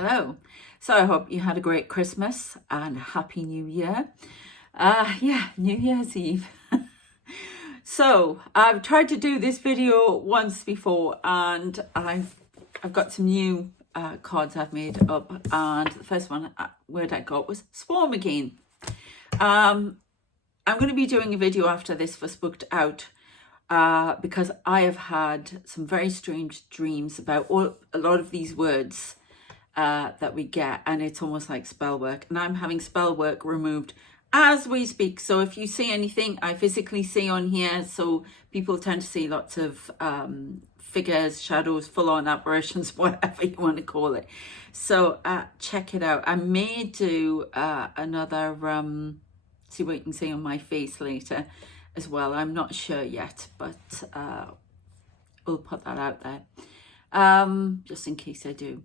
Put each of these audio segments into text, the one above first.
Hello. So I hope you had a great Christmas and a happy New Year. Yeah, New Year's Eve. So I've tried to do this video once before, and I've got some new cards I've made up, and the first one word I got was swarm again. I'm going to be doing a video after this was booked out because I have had some very strange dreams about a lot of these words that we get, and it's almost like spell work, and I'm having spell work removed as we speak. So if you see anything I physically see on here, so people tend to see lots of figures, shadows, full-on apparitions, whatever you want to call it. So check it out. I may do another see what you can see on my face later as well. I'm not sure yet, but we'll put that out there just in case I do.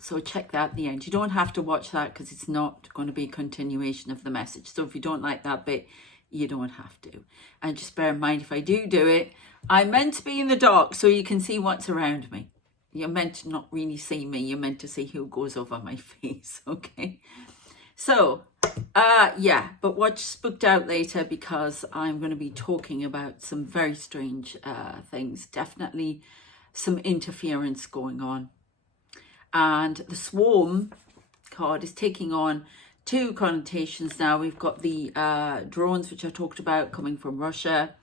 So check that at the end. You don't have to watch that because it's not going to be a continuation of the message. So if you don't like that bit, you don't have to. And just bear in mind, if I do it, I'm meant to be in the dark so you can see what's around me. You're meant to not really see me. You're meant to see who goes over my face, okay? So, yeah, but watch booked out later because I'm going to be talking about some very strange things. Definitely some interference going on. And the swarm card is taking on two connotations now. We've got the drones, which I talked about, coming from Russia,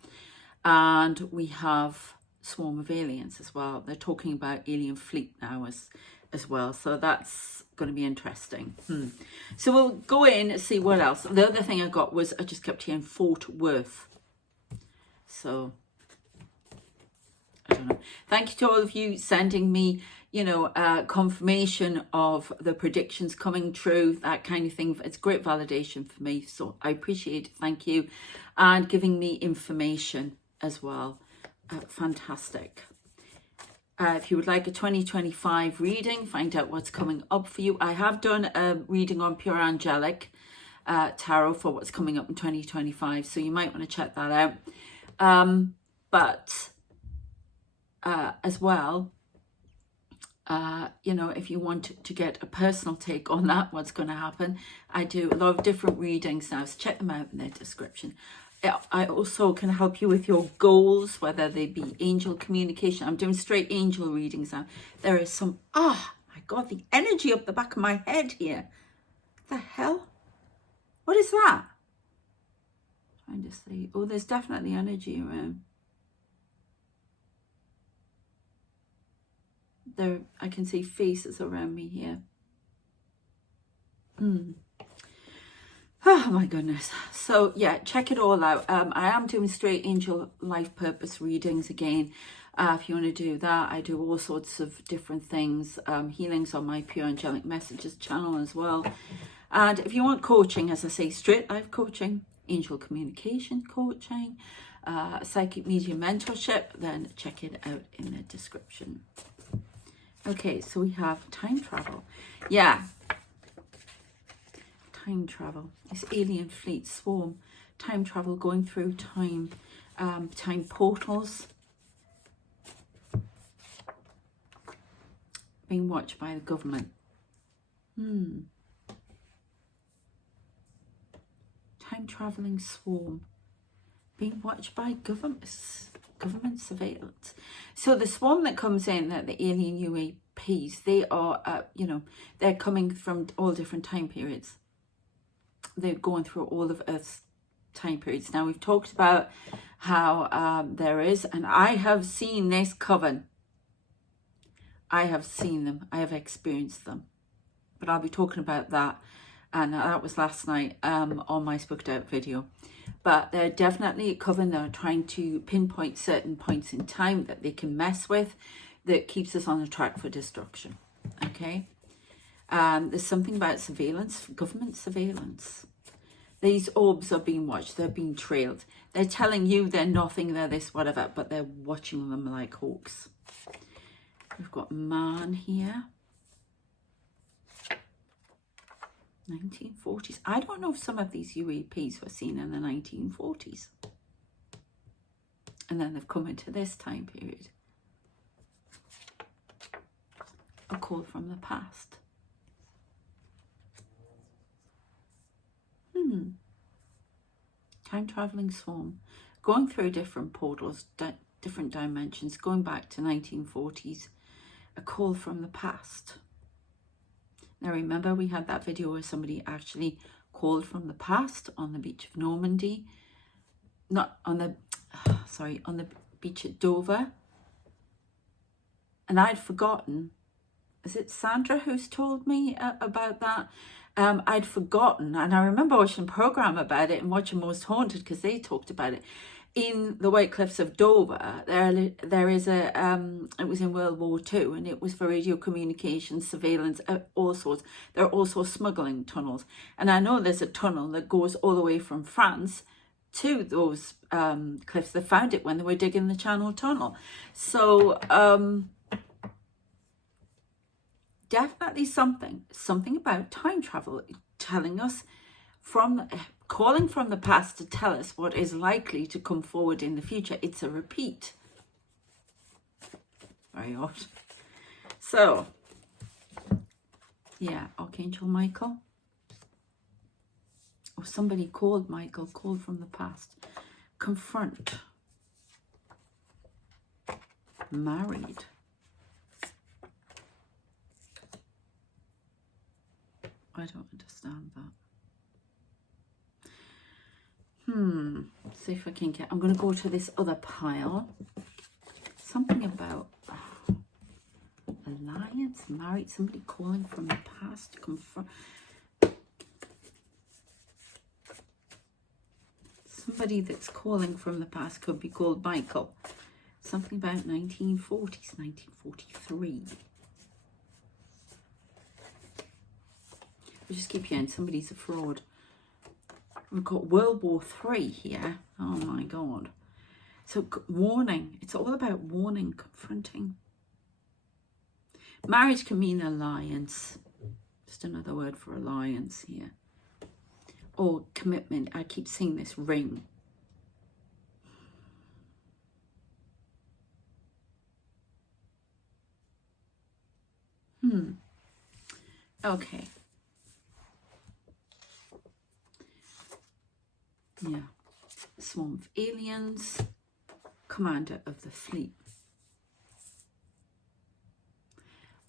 and we have swarm of aliens as well. They're talking about alien fleet now as well, so that's going to be interesting. So we'll go in and see what else. The other thing I got was I just kept hearing Fort Worth, so I don't know. Thank you to all of you sending me, you know, confirmation of the predictions coming true, that kind of thing. It's great validation for me, so I appreciate it. Thank you. And giving me information as well. Fantastic. If you would like a 2025 reading, find out what's coming up for you. I have done a reading on Pure Angelic Tarot for what's coming up in 2025, so you might want to check that out. But as well, you know, if you want to get a personal take on that, what's going to happen, I do a lot of different readings now, so check them out in the description. I also can help you with your goals, whether they be angel communication. I'm doing straight angel readings now. There is some, oh my God, the energy up the back of my head here. What the hell? What is that? I'm trying to see. Oh, there's definitely energy around. There, I can see faces around me here. Oh my goodness. So yeah, check it all out. I am doing straight angel life purpose readings again. If you want to do that, I do all sorts of different things. Healings on my Pure Angelic Messages channel as well. And if you want coaching, as I say, straight life coaching, angel communication coaching, psychic medium mentorship, then check it out in the description. Okay, so we have time travel. Yeah. Time travel. This alien fleet swarm. Time travel, going through time. Time portals. Being watched by the government. Time traveling swarm. Being watched by government surveillance. So the swarm that comes in, the alien UAPs, they are, you know, they're coming from all different time periods. They're going through all of Earth's time periods. Now, we've talked about how there is, and I have seen this coven. I have seen them. I have experienced them. But I'll be talking about that. And that was last night on my Spooked Out video. But they're definitely a coven that are trying to pinpoint certain points in time that they can mess with that keeps us on the track for destruction. Okay? There's something about surveillance, government surveillance. These orbs are being watched. They're being trailed. They're telling you they're nothing, they're this, whatever, but they're watching them like hawks. We've got man here. 1940s. I don't know if some of these UAPs were seen in the 1940s. And then they've come into this time period. call from the past. Time traveling swarm, going through different portals, different dimensions, going back to 1940s, a call from the past. Now remember, we had that video where somebody actually called from the past on the beach of Normandy, not on the, sorry, on the beach at Dover. And I'd forgotten, is it Sandra who's told me about that? I'd forgotten, and I remember watching a program about it and watching Most Haunted because they talked about it. In the White Cliffs of Dover, there is a, it was in World War II, and it was for radio communications, surveillance, all sorts. There are also smuggling tunnels. And I know there's a tunnel that goes all the way from France to those cliffs. They found it when they were digging the Channel Tunnel. So definitely something about time travel telling us calling from the past to tell us what is likely to come forward in the future. It's a repeat. Very odd. So, yeah, Archangel Michael. Or somebody called Michael, called from the past. Confront. Married. I don't understand that. See if I can get, I'm going to go to this other pile. Something about alliance, married, somebody calling from the past, confront. Somebody that's calling from the past could be called Michael. Something about 1940s, 1943. We just keep hearing somebody's a fraud. We've got World War III here. Oh my God. So warning. It's all about warning, confronting. Marriage can mean alliance. Just another word for alliance here. Or commitment. I keep seeing this ring. Okay. Yeah. Swarm of aliens. Commander of the fleet.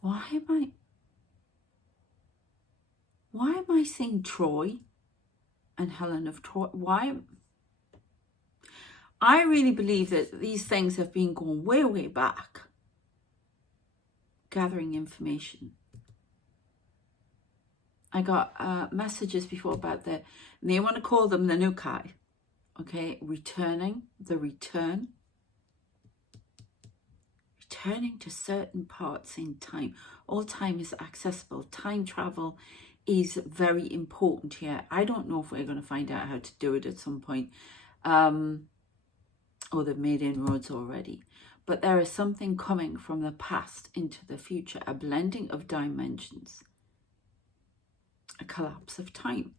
Why am I seeing Troy and Helen of Troy? Why? I really believe that these things have been going way, way back. Gathering information. I got messages before about they want to call them the Nukai. Okay, returning, the return. Returning to certain parts in time. All time is accessible. Time travel is very important here. I don't know if we're going to find out how to do it at some point. Or they've made inroads already. But there is something coming from the past into the future. A blending of dimensions. A collapse of time.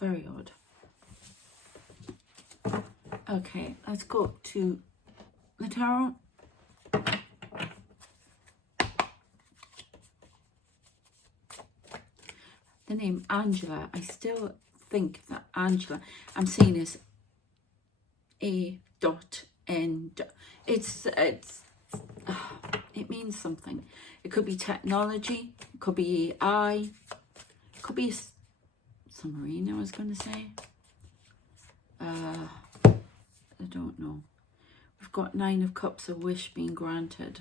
Very odd. Okay, let's go to the tarot. The name Angela, I still think that Angela, I'm seeing this A.N. It means something. It could be technology, it could be AI, it could be a submarine, I was going to say. I don't know. We've got 9 of Cups, a wish being granted.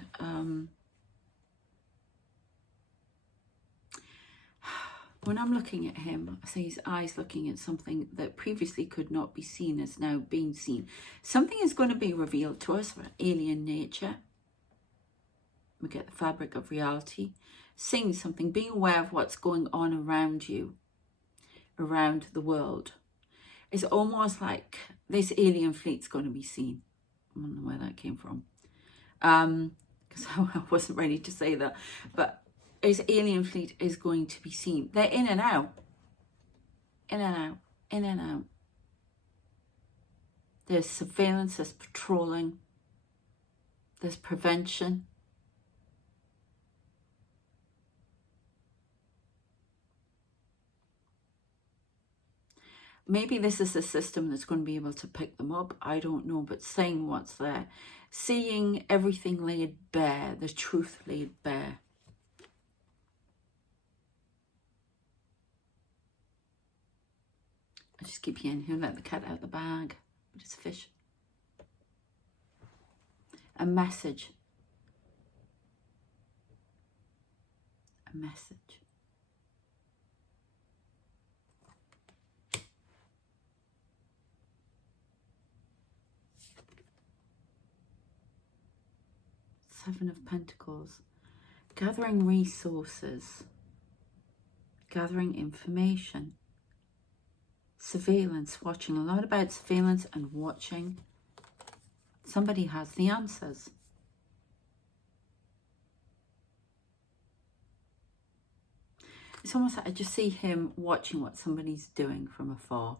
When I'm looking at him, I see his eyes looking at something that previously could not be seen as now being seen. Something is going to be revealed to us for alien nature. We get the fabric of reality. Seeing something, being aware of what's going on around you, around the world. It's almost like this alien fleet's going to be seen. I don't know where that came from. Because I wasn't ready to say that. But this alien fleet is going to be seen. They're in and out. in and out, in and out. There's surveillance, there's patrolling, there's prevention. Maybe this is a system that's going to be able to pick them up. I don't know, but saying what's there. Seeing everything laid bare, the truth laid bare. I just keep hearing, who let the cat out of the bag? But it's a fish. A message. A message. Seven of Pentacles. Gathering resources. Gathering information. Surveillance, watching. A lot about surveillance and watching. Somebody has the answers. It's almost like I just see him watching what somebody's doing from afar.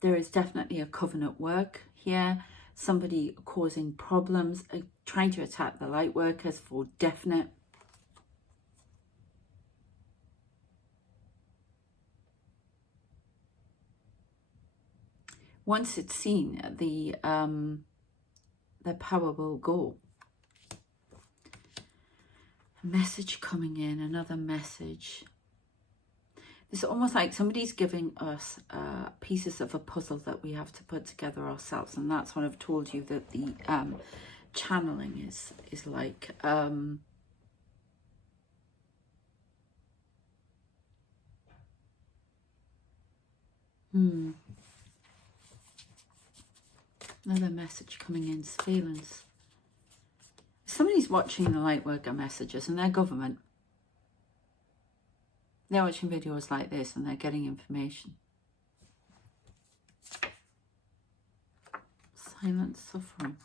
There is definitely a covenant work here. Somebody causing problems, trying to attack the light workers for definite. Once it's seen, the power will go. A message coming in, another message. It's almost like somebody's giving us pieces of a puzzle that we have to put together ourselves, and that's what I've told you that the channeling is like. Another message coming in, surveillance. Somebody's watching the Lightworker messages and their government. They're watching videos like this and they're getting information. Silent suffering.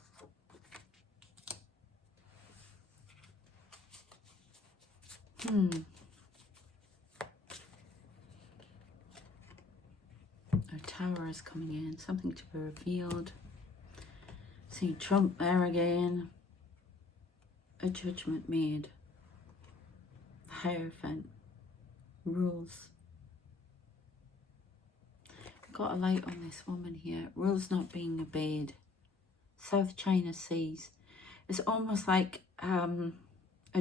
A tower is coming in, something to be revealed. See Trump there again. A judgment made. The Hierophant. Rules. Got a light on this woman here. Rules not being obeyed. South China Seas. It's almost like a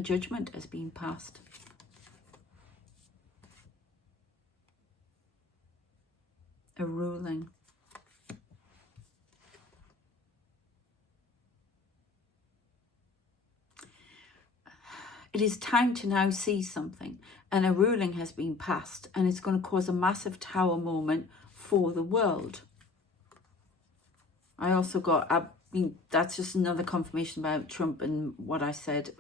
judgment has been passed. A ruling. It is time to now see something, and a ruling has been passed, and it's going to cause a massive tower moment for the world. I also got, that's just another confirmation about Trump and what I said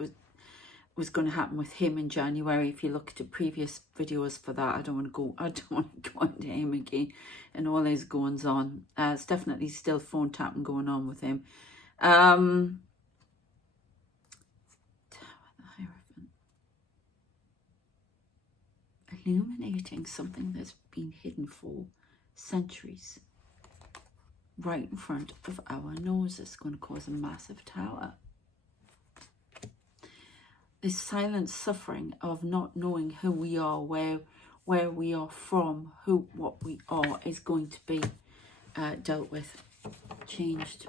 was going to happen with him in January. If you look at the previous videos for that, I don't want to go into him again and all his goings on. It's definitely still phone tapping going on with him. Illuminating something that's been hidden for centuries. Right in front of our noses, going to cause a massive tower. This silent suffering of not knowing who we are, where we are from, what we are, is going to be dealt with, changed.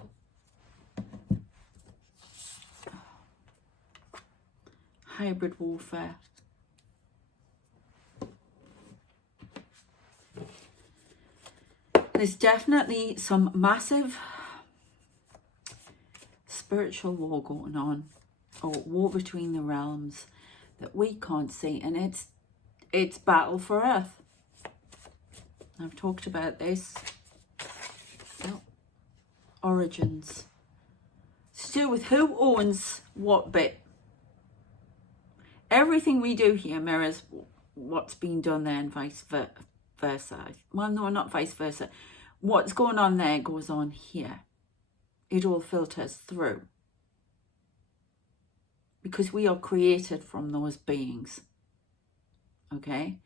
Hybrid warfare. There's definitely some massive spiritual war going on, or war between the realms that we can't see, and it's battle for Earth. I've talked about this. Well, origins. It's to do with who owns what bit. Everything we do here mirrors what's being done there, and vice versa. Well, no, not vice versa. What's going on there goes on here. It all filters through. Because we are created from those beings. okay?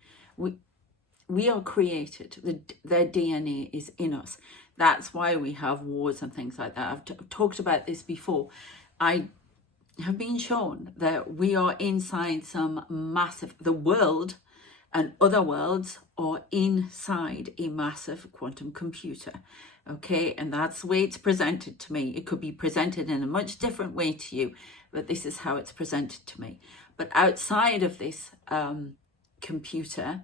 We are created. Their DNA is in us. That's why we have wars and things like that. I've talked about this before. I have been shown that we are inside some massive, the world and other worlds are inside a massive quantum computer, okay? And that's the way it's presented to me. It could be presented in a much different way to you, but this is how it's presented to me. But outside of this computer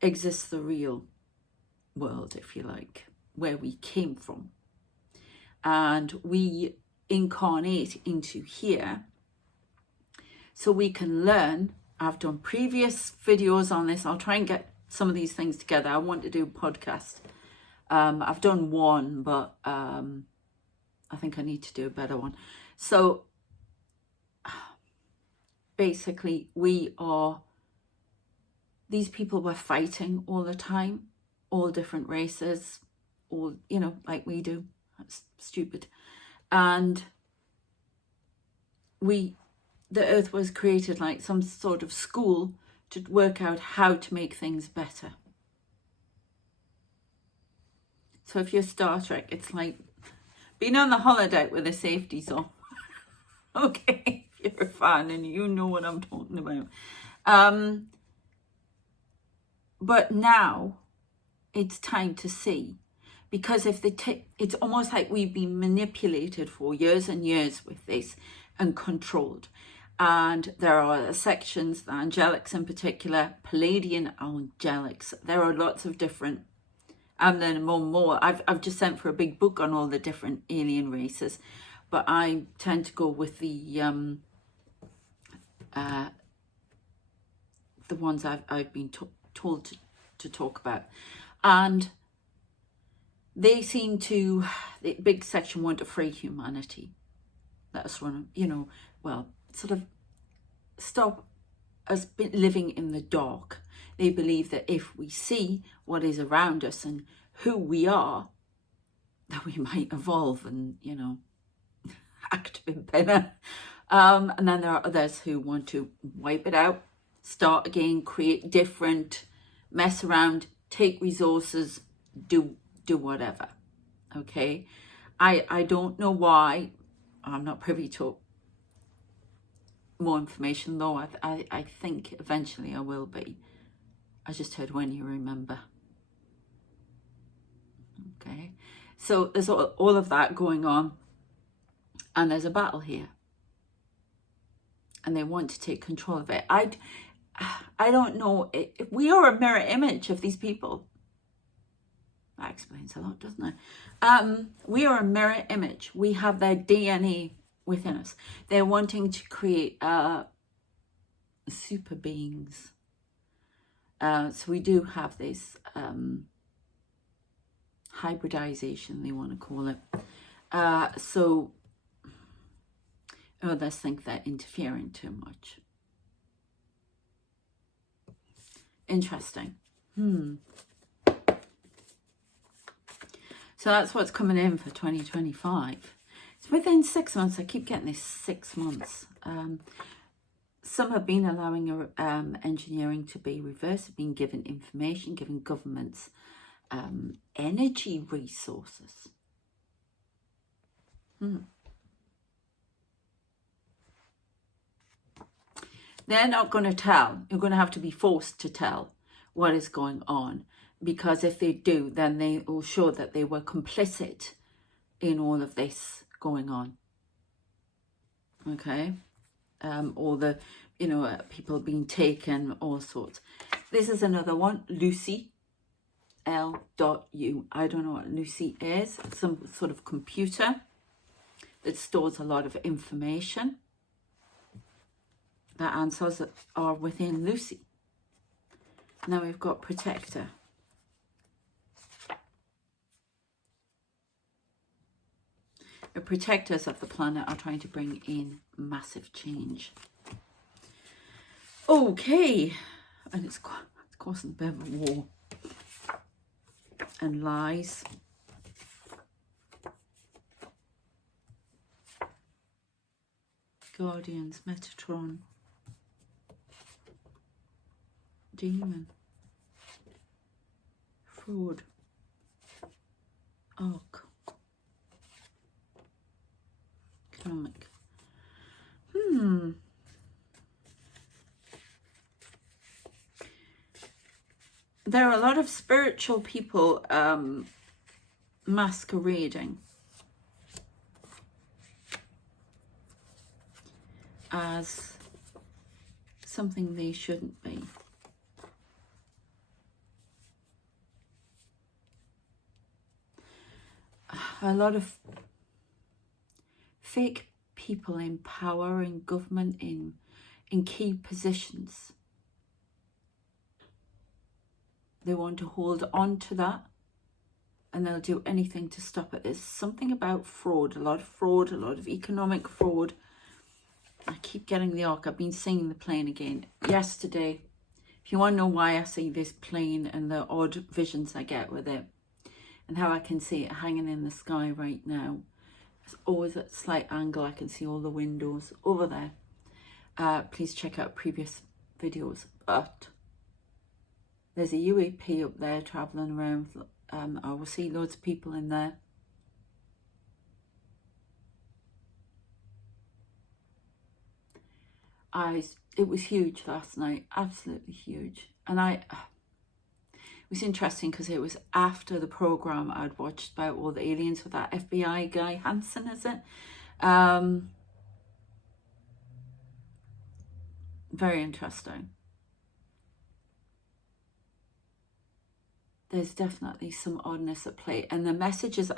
exists the real world, if you like, where we came from. And we incarnate into here so we can learn. I've done previous videos on this. I'll try and get some of these things together. I want to do a podcast. I've done one, but I think I need to do a better one. So basically, these people were fighting all the time, all different races, all, you know, like we do. That's stupid. And the earth was created like some sort of school to work out how to make things better. So if you're Star Trek, it's like being on the holodeck with the safeties on. Okay, if you're a fan and you know what I'm talking about. But now it's time to see, because if it's almost like we've been manipulated for years and years with this and controlled. And there are sections, the angelics in particular, Palladian angelics. There are lots of different, and then more. I've just sent for a big book on all the different alien races, but I tend to go with the ones I've been told to talk about. And they seem to, the big section, want to free humanity. Let us run, you know, well, sort of stop us living in the dark. They believe that if we see what is around us and who we are, that we might evolve and, you know, act a bit better. And then there are others who want to wipe it out, start again, create different, mess around, take resources, do whatever. Okay, I don't know why. I'm not privy to more information, though. I think eventually I will be. I just heard When You Remember. Okay, so there's all of that going on, and there's a battle here, and they want to take control of it. I don't know. We are a mirror image of these people. That explains a lot, doesn't it? We are a mirror image. We have their DNA within us. They're wanting to create super beings. So we do have this hybridization, they want to call it. So others think they're interfering too much. Interesting. So that's what's coming in for 2025. It's within 6 months. I keep getting this 6 months. Some have been allowing engineering to be reversed, have been given information, given governments energy resources. They're not going to tell. You're going to have to be forced to tell what is going on, because if they do, then they will show that they were complicit in all of this going on. Okay, all the, you know, people being taken, all sorts. This is another one, Lucy, L.U. I don't know what Lucy is. It's some sort of computer that stores a lot of information. The answers are within Lucy. Now we've got Protector. The protectors of the planet are trying to bring in massive change. Okay, and it's causing a bit of a war and lies. Guardians, Metatron. demon, fraud, arc, economic. There are a lot of spiritual people masquerading as something they shouldn't be. A lot of fake people in power, in government, in key positions. They want to hold on to that, and they'll do anything to stop it. There's something about fraud, a lot of economic fraud. I keep getting the arc. I've been seeing the plane again. Yesterday, if you want to know why I see this plane and the odd visions I get with it, and how I can see it hanging in the sky right now. It's always at a slight angle. I can see all the windows over there. Please check out previous videos. But there's a UAP up there traveling around. I will see loads of people in there. It was huge last night, absolutely huge. And it was interesting because it was after the program I'd watched about all the aliens with that FBI guy, Hansen, is it? Very interesting. There's definitely some oddness at play. And the messages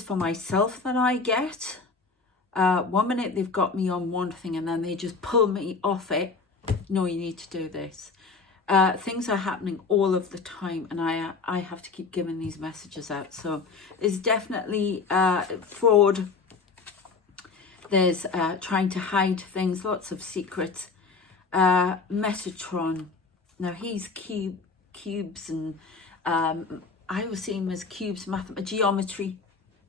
for myself that I get, 1 minute they've got me on one thing and then they just pull me off it. No, you need to do this. Things are happening all of the time, and I have to keep giving these messages out. So there's definitely fraud. There's trying to hide things, lots of secrets. Metatron. Now he's cubes, and I always see him as cubes, geometry,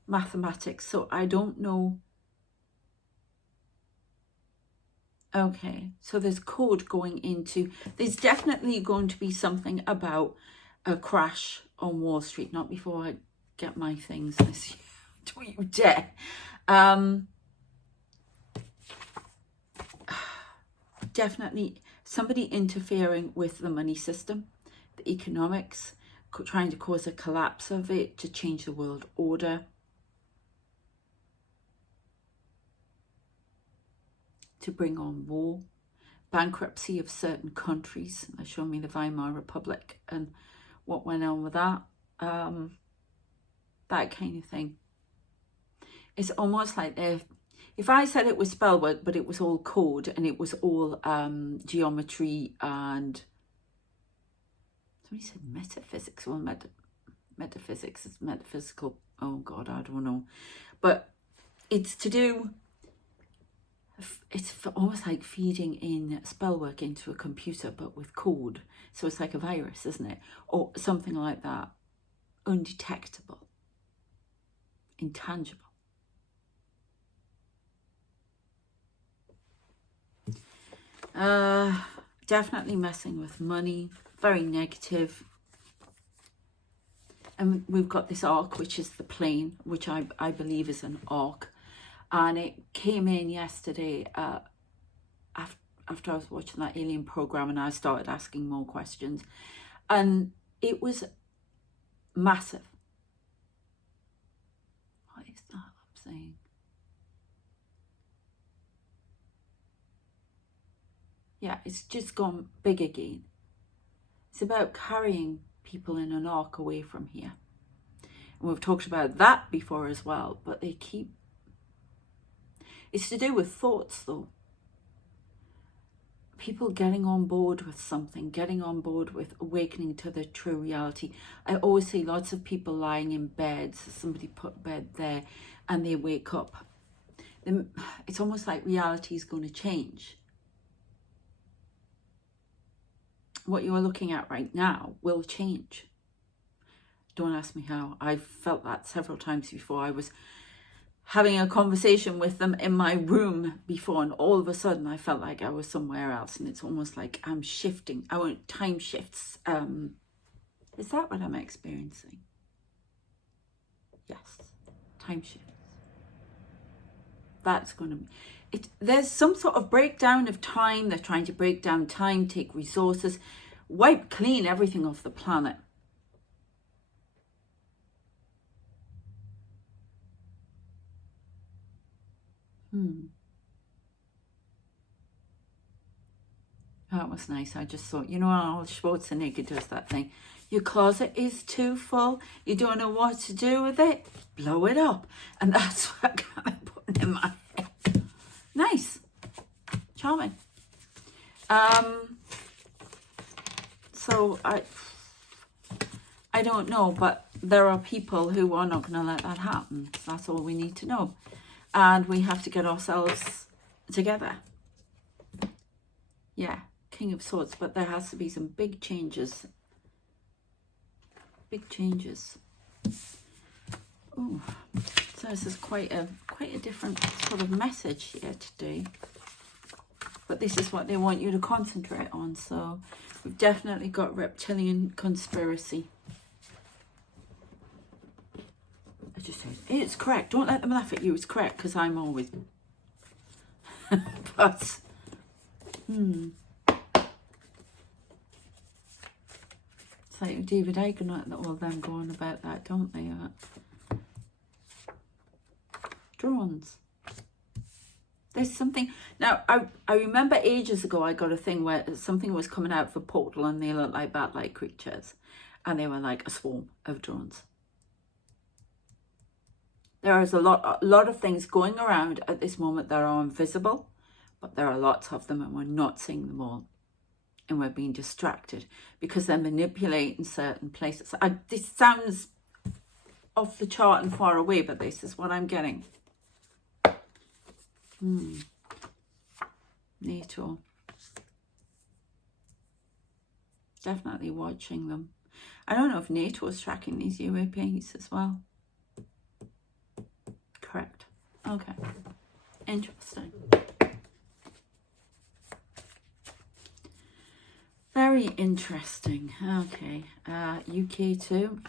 mathematics. So I don't know. Okay, so there's code going into, there's definitely going to be something about a crash on Wall Street. Not before I get my things this year. Don't you dare. Definitely somebody interfering with the money system, the economics, trying to cause a collapse of it, to change the world order. To bring on war, bankruptcy of certain countries. They showed me the Weimar Republic and what went on with that. That kind of thing. It's almost like if I said it was spell work, but it was all code and it was all geometry, and somebody said metaphysics. Well, metaphysics is metaphysical. Oh God, I don't know. But it's to do, it's almost like feeding in spell work into a computer, but with code. So it's like a virus, isn't it? Or something like that. Undetectable. Intangible. Definitely messing with money. Very negative. And we've got this arc, which is the plane, which I believe is an arc. And it came in yesterday after I was watching that alien program, and I started asking more questions. And it was massive. What is that I'm saying? Yeah, it's just gone big again. It's about carrying people in an arc away from here. And we've talked about that before as well, but they keep... It's to do with thoughts, though. People getting on board with something, getting on board with awakening to the true reality. I always see lots of people lying in beds. Somebody put bed there and they wake up. It's almost like reality is going to change. What you are looking at right now will change. Don't ask me how. I've felt that several times before. I was having a conversation with them in my room before, and all of a sudden I felt like I was somewhere else, and it's almost like I'm shifting. I want time shifts. Is that what I'm experiencing? Yes, time shifts. That's going to be it. There's some sort of breakdown of time. They're trying to break down time, take resources, wipe clean everything off the planet. That was nice. I just thought, you know, Arnold Schwarzenegger does that thing. Your closet is too full. You don't know what to do with it. Blow it up. And that's what I'm kind of putting in my head. Nice. Charming. So I don't know, but there are people who are not going to let that happen. That's all we need to know. And we have to get ourselves together. Yeah. King of Swords, but there has to be some big changes. Big changes. Oh, so this is quite a different sort of message here today. But this is what they want you to concentrate on. So we've definitely got reptilian conspiracy. I just said it's correct. Don't let them laugh at you. It's correct, because I'm always. But it's like David Icke and all them going about that, don't they? Drones. There's something. Now, I remember ages ago I got a thing where something was coming out for Portal and they looked like bat-like creatures. And they were like a swarm of drones. There is a lot of things going around at this moment that are invisible. But there are lots of them and we're not seeing them all. And we're being distracted because they're manipulating certain places. This sounds off the chart and far away, but this is what I'm getting. NATO. Definitely watching them. I don't know if NATO is tracking these UAPs as well. Correct. Okay. Interesting. Very interesting. Okay. UK too.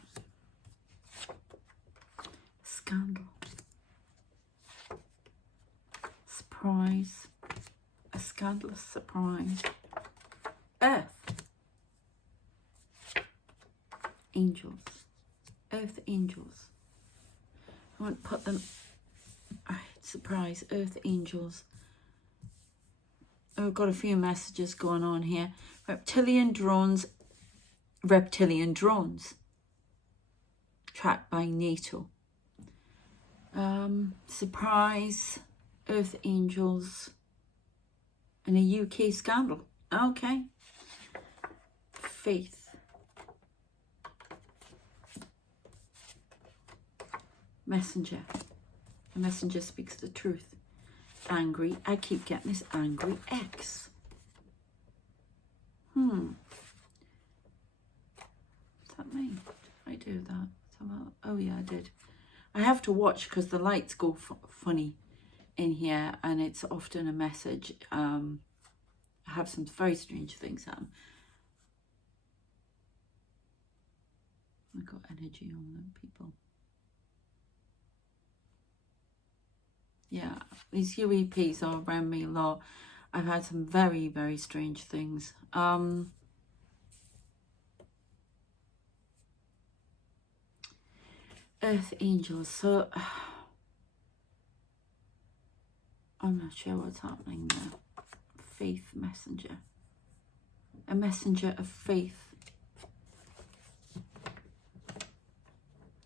Scandal. Surprise. A scandalous surprise. Earth. Angels. Earth angels. I won't put them. Alright, surprise. Earth angels. Oh, I've got a few messages going on here. Reptilian drones. Tracked by NATO. Surprise. Earth angels. And a UK scandal. Okay. Faith. Messenger. The messenger speaks the truth. Angry. I keep getting this angry X. Is that me? Did I do that? Oh yeah, I did. I have to watch because the lights go funny in here and it's often a message. I have some very strange things happen. I got energy on them people. Yeah, these UEPs are around me a lot. I've had some very, very strange things. Earth angels. So I'm not sure what's happening there. Faith messenger. A messenger of faith.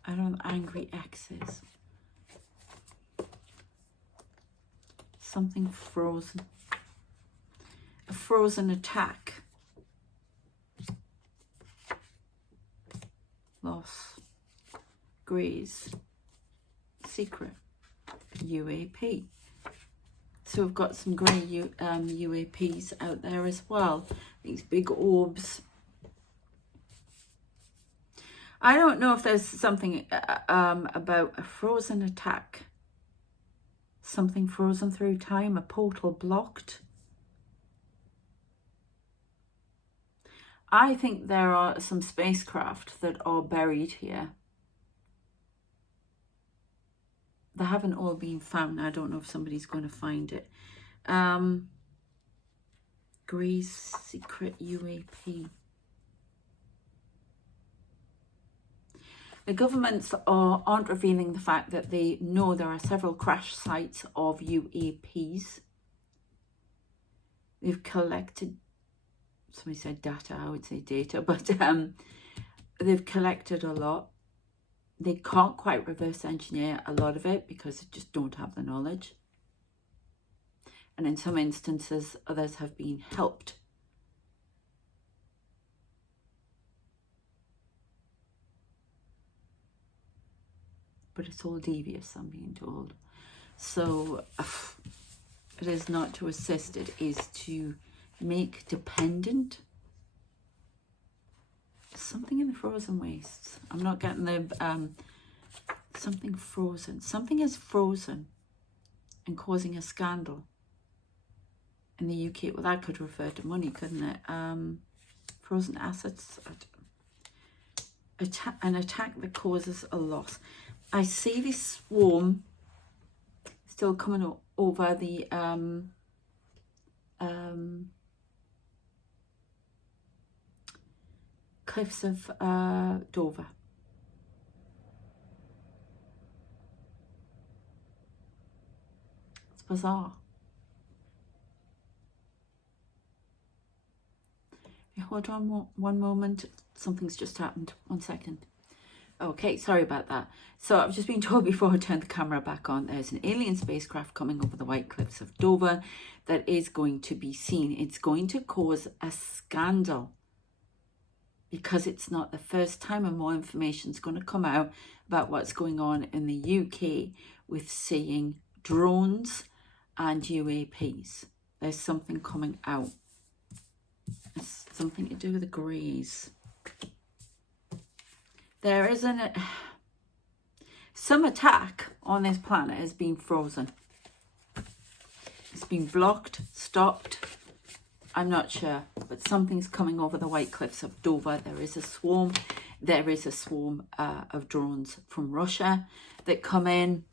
I don't know, angry X's. Something frozen. A frozen attack. Loss. Graze. Secret. UAP. So we've got some grey UAPs out there as well. These big orbs. I don't know if there's something about a frozen attack. something frozen through time, a portal blocked. I think there are some spacecraft that are buried here. They haven't all been found. I don't know if somebody's going to find it. Gray's secret UAP. The governments aren't revealing the fact that they know there are several crash sites of UAPs. They've collected, somebody said data, I would say data, but they've collected a lot. They can't quite reverse engineer a lot of it because they just don't have the knowledge. And in some instances, others have been helped. But it's all devious, I'm being told. So it is not to assist, it is to make dependent. Something in the frozen wastes. I'm not getting the something frozen. Something is frozen and causing a scandal in the UK. Well, that could refer to money, couldn't it? Frozen assets. An attack that causes a loss. I see this swarm still coming over the cliffs of Dover. It's bizarre. Hold on one moment. Something's just happened. 1 second. Okay, sorry about that. So I've just been told before I turned the camera back on, there's an alien spacecraft coming over the white cliffs of Dover that is going to be seen. It's going to cause a scandal because it's not the first time, and more information is going to come out about what's going on in the UK with seeing drones and UAPs. There's something coming out. It's something to do with the greys. There isn't some attack on this planet has been frozen. It's been blocked, stopped. I'm not sure, but something's coming over the white cliffs of Dover. There is a swarm. There is a swarm of drones from Russia that come in.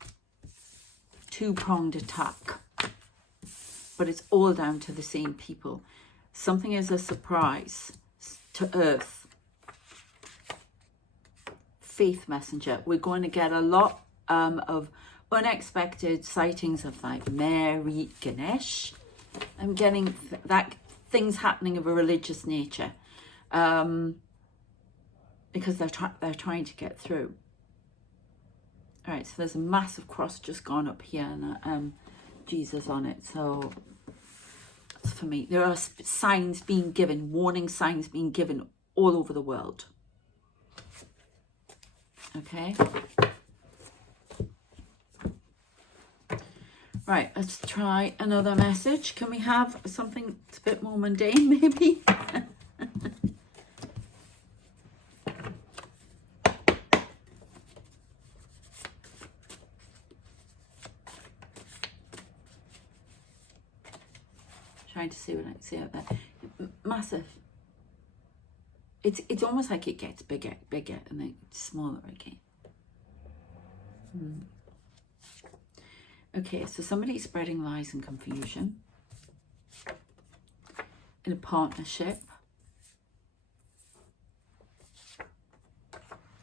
Two-pronged attack. But it's all down to the same people. Something is a surprise to Earth. Faith messenger. We're going to get a lot of unexpected sightings of like Mary, Ganesh. I'm getting that things happening of a religious nature because they're trying to get through. All right, so there's a massive cross just gone up here and Jesus on it. So that's for me. There are signs being given, warning signs being given all over the world. Okay. Right, let's try another message. Can we have something that's a bit more mundane, maybe? Trying to see what I can see out there. Massive. It's almost like it gets bigger, and then smaller again. Okay, so somebody's spreading lies and confusion in a partnership,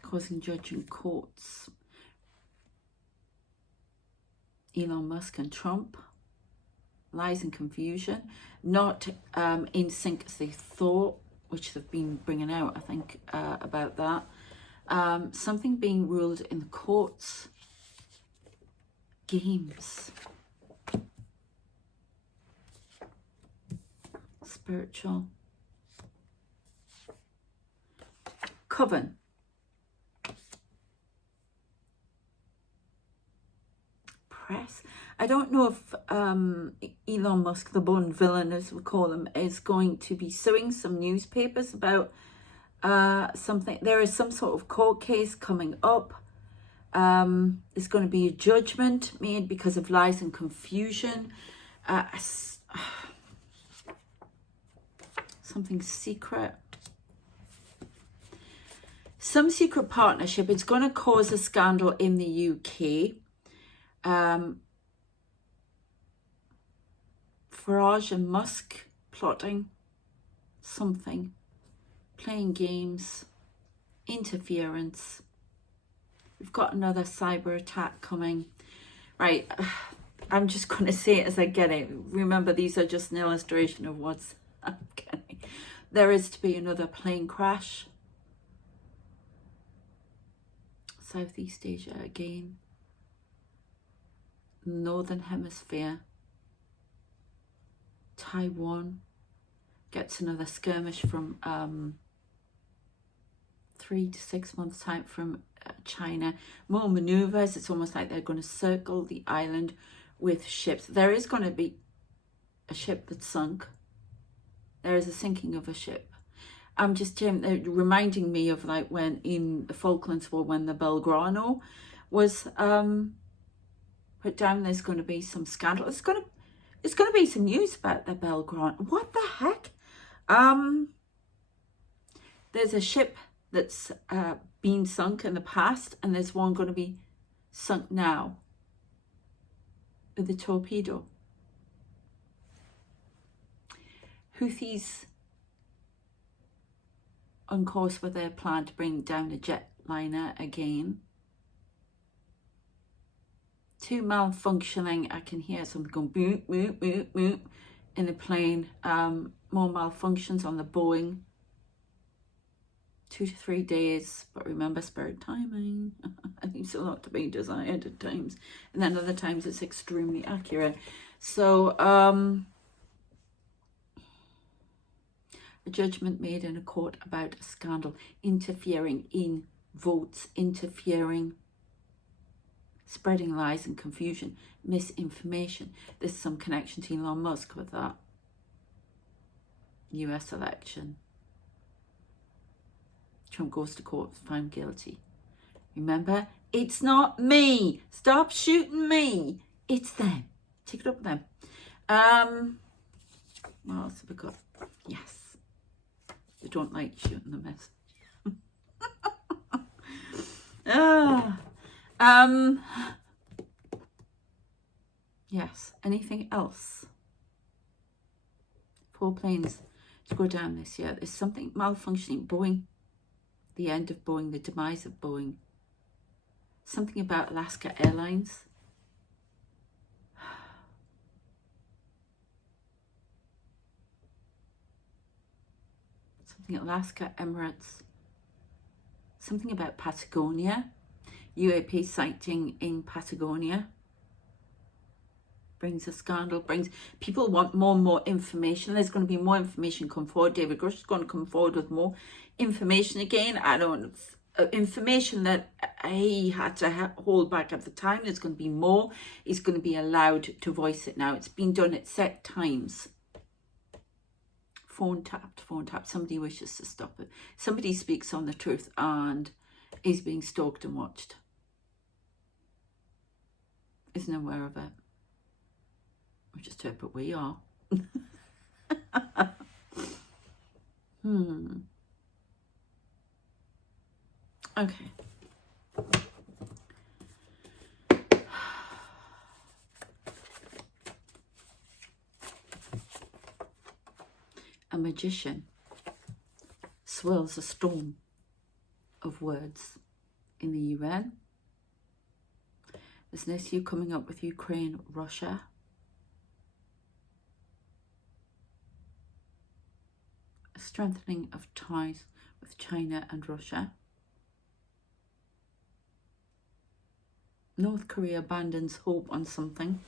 causing judging courts. Elon Musk and Trump, lies and confusion, not in sync as they thought, which they've been bringing out, I think, about that. Something being ruled in the courts. Games. Spiritual. Coven. Press. I don't know if Elon Musk, the Bond villain as we call him, is going to be suing some newspapers about something. There is some sort of court case coming up There's going to be a judgment made because of lies and confusion. Something secret. Some secret partnership. It's going to cause a scandal in the UK. Farage and Musk plotting something. Playing games. Interference. We've got another cyber attack coming. Right. I'm just going to say it as I get it. Remember, these are just an illustration of what's happening. There is to be another plane crash. Southeast Asia again. Northern Hemisphere. Taiwan gets another skirmish from 3 to 6 months time from China. More maneuvers. It's almost like they're going to circle the island with ships. There is going to be a ship that sunk. There is a sinking of a ship. I'm just reminding me of like when in the Falklands War, when the Belgrano was put down. There's going to be some scandal. It's going to be some news about the Belgrano. What the heck? There's a ship that's been sunk in the past, and there's one going to be sunk now with a torpedo. Houthis on course with their plan to bring down a jetliner again. 2 malfunctioning. I can hear something going boop, boop, boop, boop in the plane. More malfunctions on the Boeing. 2 to 3 days, but remember spirit timing. It leaves a lot to be desired at times, and then other times it's extremely accurate. So a judgment made in a court about a scandal, interfering in votes, interfering, spreading lies and confusion, misinformation. There's some connection to Elon Musk with that. US election. Trump goes to court, found guilty. Remember, it's not me. Stop shooting me. It's them. Take it up with them. What else have we got? Yes. They don't like shooting the message. Yes. Anything else? 4 planes to go down this year. There's something malfunctioning. Boeing. The end of Boeing, the demise of Boeing. Something about Alaska Airlines. Something Alaska, Emirates. Something about Patagonia. UAP sighting in Patagonia. Brings a scandal, brings people want more and more information. There's going to be more information come forward. David Grush is going to come forward with more information again. I don't information that he had to hold back at the time. There's going to be more. He's going to be allowed to voice it now. It's been done at set times. Phone tapped. Somebody wishes to stop it. Somebody speaks on the truth and is being stalked and watched. Isn't aware of it. We just hope that we are. Okay. A magician swirls a storm of words in the UN. There's an issue coming up with Ukraine, Russia. A strengthening of ties with China and Russia. North Korea abandons hope on something.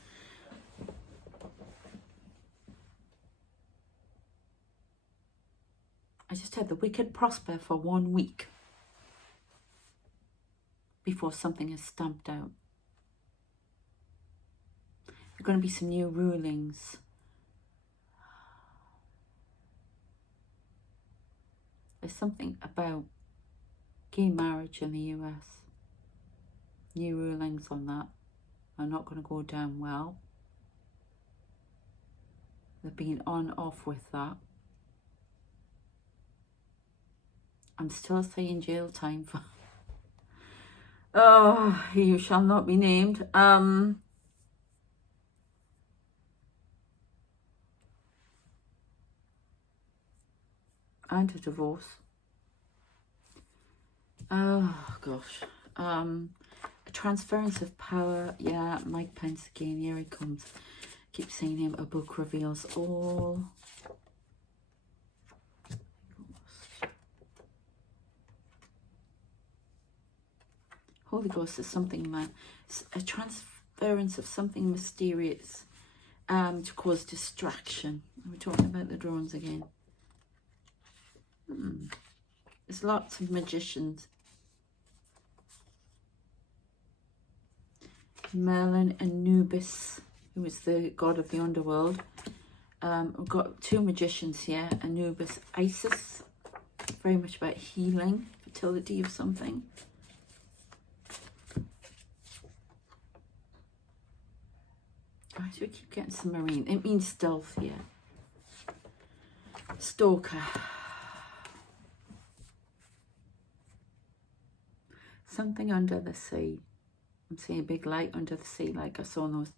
I just had the wicked prosper for 1 week before something is stamped out. There are going to be some new rulings. There's something about gay marriage in the US. New rulings on that are not going to go down well. They've been on off with that. I'm still saying jail time for oh, you shall not be named. And a divorce. Oh gosh. A transference of power. Yeah, Mike Pence again. Here he comes. Keep saying him. A book reveals all. Holy Ghost is something, man. A transference of something mysterious to cause distraction. We're talking about the drones again. There's lots of magicians. Merlin, Anubis, who is the god of the underworld. We've got two magicians here. Anubis, Isis, very much about healing, fertility of something. Why do we keep getting some marine? It means stealth here. Stalker. Something under the sea. I'm seeing a big light under the sea, like I saw in those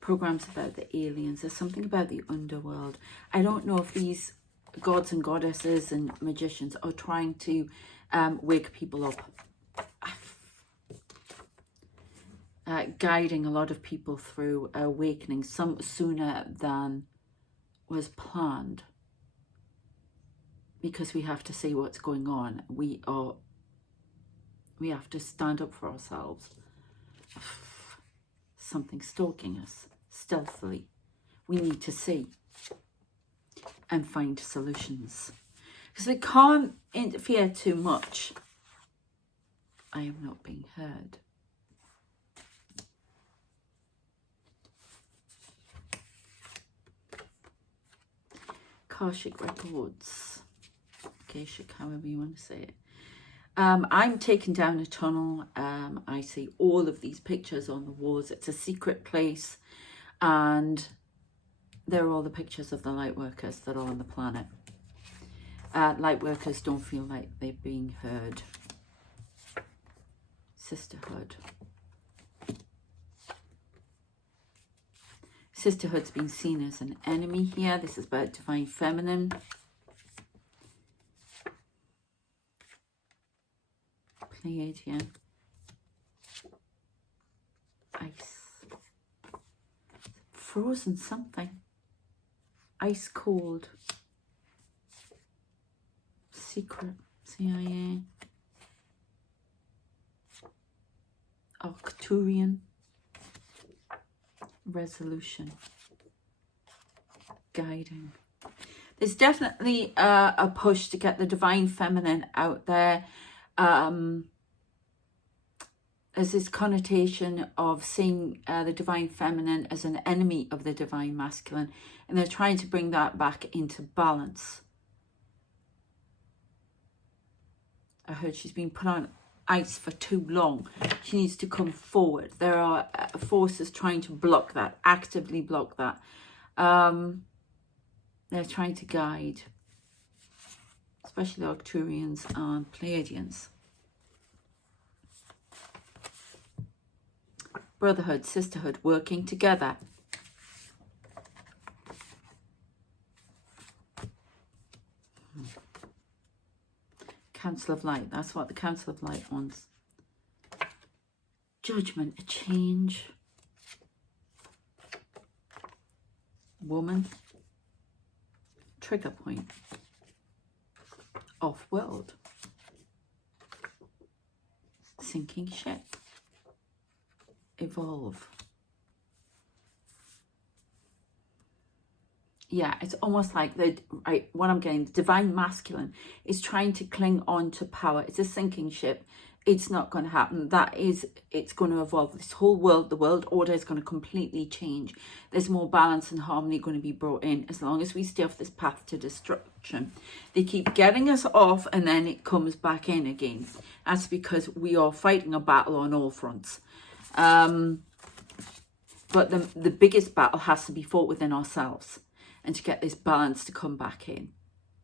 programs about the aliens. There's something about the underworld. I don't know if these gods and goddesses and magicians are trying to wake people up. Guiding a lot of people through awakening, some sooner than was planned. Because we have to see what's going on. We have to stand up for ourselves. Something stalking us stealthily. We need to see and find solutions. Because they can't interfere too much. I am not being heard. Akashic records. Akashic, however you want to say it. I'm taken down a tunnel. I see all of these pictures on the walls. It's a secret place. And there are all the pictures of the light workers that are on the planet. Light workers don't feel like they're being heard. Sisterhood. Sisterhood's been seen as an enemy here. This is about divine feminine. Pleiadian. Ice. Frozen something. Ice cold. Secret. CIA. Arcturian. Resolution. Guiding. There's definitely a push to get the divine feminine out there. There's this connotation of seeing the divine feminine as an enemy of the divine masculine, and they're trying to bring that back into balance. I heard she's been put on ice for too long. She needs to come forward. There are forces trying to block that, actively block that. They're trying to guide, especially Arcturians and Pleiadians. Brotherhood, sisterhood, working together. Council of Light, that's what the Council of Light wants. Judgment, a change. Woman. Trigger point. Off-world. Sinking ship. Evolve. Yeah, it's almost like what I'm getting, the divine masculine is trying to cling on to power. It's a sinking ship. It's not going to happen. It's going to evolve. This whole world, the world order is going to completely change. There's more balance and harmony going to be brought in as long as we stay off this path to destruction. They keep getting us off and then it comes back in again. That's because we are fighting a battle on all fronts. But the biggest battle has to be fought within ourselves, and to get this balance to come back in,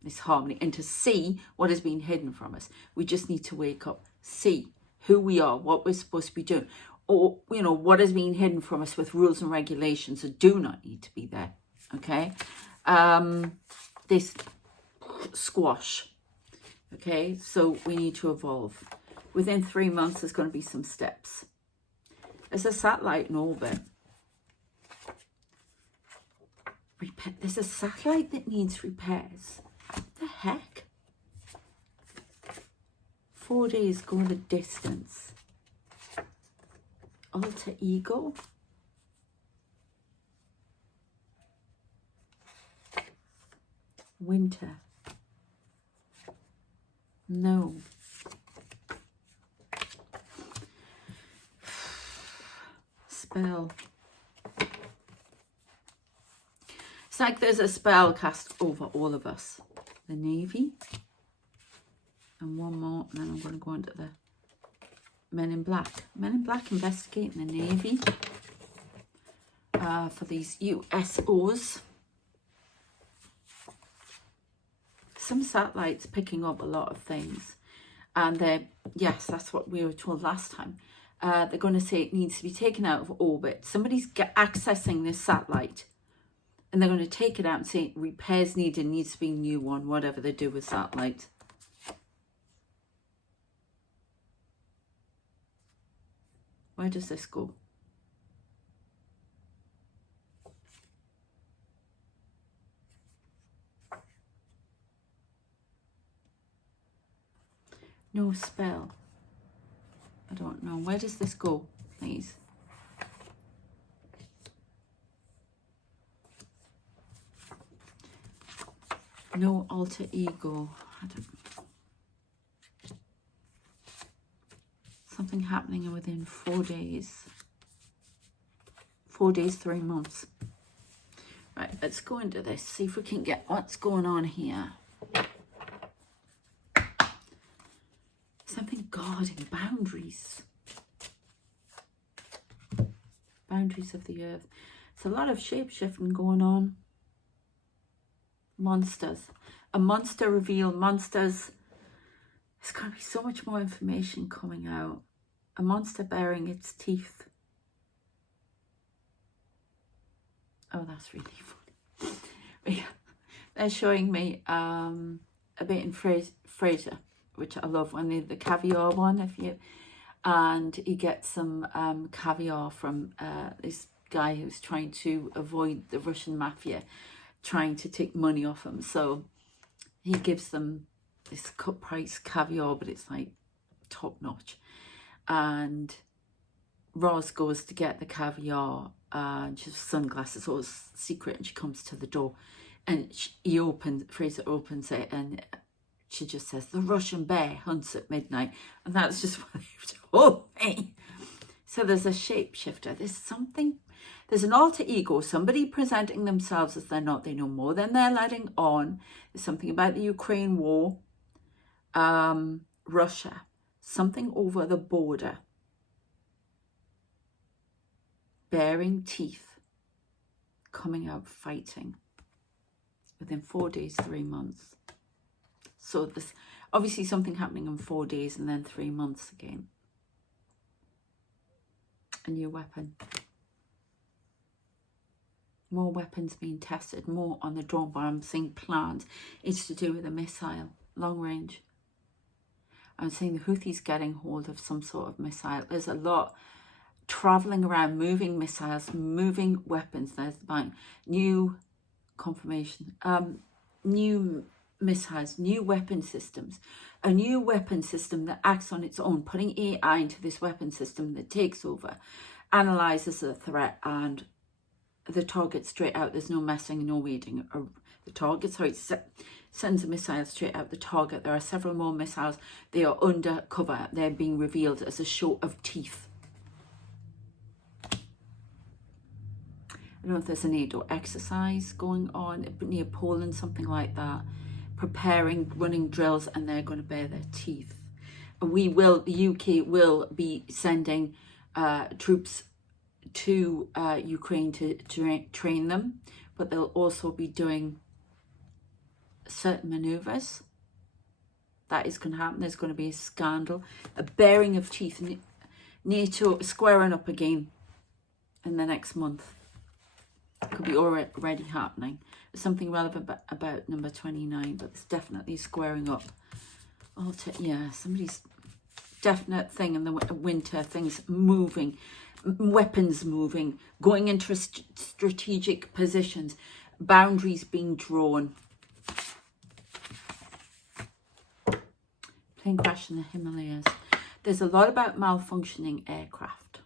this harmony, and to see what has been hidden from us. We just need to wake up, see who we are, what we're supposed to be doing, or, you know, what has been hidden from us with rules and regulations that do not need to be there. Okay. This squash. Okay. So we need to evolve. Within 3 months, there's going to be some steps. There's a satellite in orbit. There's a satellite that needs repairs. What the heck? 4 days going the distance. Alter ego. Winter. No. Spell. It's like there's a spell cast over all of us. The Navy. And one more, and then I'm going to go into the Men in Black. Men in Black investigating the Navy for these USOs. Some satellites picking up a lot of things. And they're, yes, that's what we were told last time. They're going to say it needs to be taken out of orbit. Somebody's accessing this satellite. And they're going to take it out and say repairs needed, needs to be a new one, whatever they do with satellite. Where does this go? No spell. I don't know. Where does this go, please? No alter ego. I don't know. Something happening within 4 days. 4 days, 3 months. Right, let's go into this. See if we can get what's going on here. Something guarding boundaries. Boundaries of the earth. There's a lot of shape-shifting going on. Monsters. A monster reveal. Monsters. There's going to be so much more information coming out. A monster bearing its teeth. Oh, that's really funny. They're showing me a bit in Frasier, which I love, when the caviar one, and he gets some caviar from this guy who's trying to avoid the Russian mafia trying to take money off him. So he gives them this cut price caviar, but it's like top notch. And Roz goes to get the caviar, and she has sunglasses, all secret, and she comes to the door, and Fraser opens it, and she just says, "The Russian bear hunts at midnight." And that's just what they've told me. So there's a shapeshifter. There's an alter ego, somebody presenting themselves as they're not. They know more than they're letting on. There's something about the Ukraine war. Russia. Something over the border. Bearing teeth. Coming out fighting. Within 4 days, 3 months. So there's obviously something happening in 4 days and then 3 months again. A new weapon. More weapons being tested, more on the drone, but I'm seeing plans. It's to do with a missile, long range. I'm seeing the Houthis getting hold of some sort of missile. There's a lot traveling around, moving missiles, moving weapons. There's the new confirmation, new missiles, new weapon systems, a new weapon system that acts on its own, putting AI into this weapon system that takes over, analyzes the threat, and the target straight out. There's no messing, no waiting. The target, sorry, sends a missile straight out the target. There are several more missiles. They are undercover. They're being revealed as a show of teeth. I don't know if there's a NATO exercise going on near Poland, something like that. Preparing, running drills, and they're going to bare their teeth. And the UK will be sending troops to Ukraine to train them, but they'll also be doing certain maneuvers. That is going to happen. There's going to be a scandal, a baring of teeth, NATO squaring up again in the next month. It could be already happening. There's something relevant about number 29, but it's definitely squaring up. Yeah, somebody's definite thing in the winter, things moving, weapons moving, going into strategic positions, boundaries being drawn. Plane crash in the Himalayas. There's a lot about malfunctioning aircraft.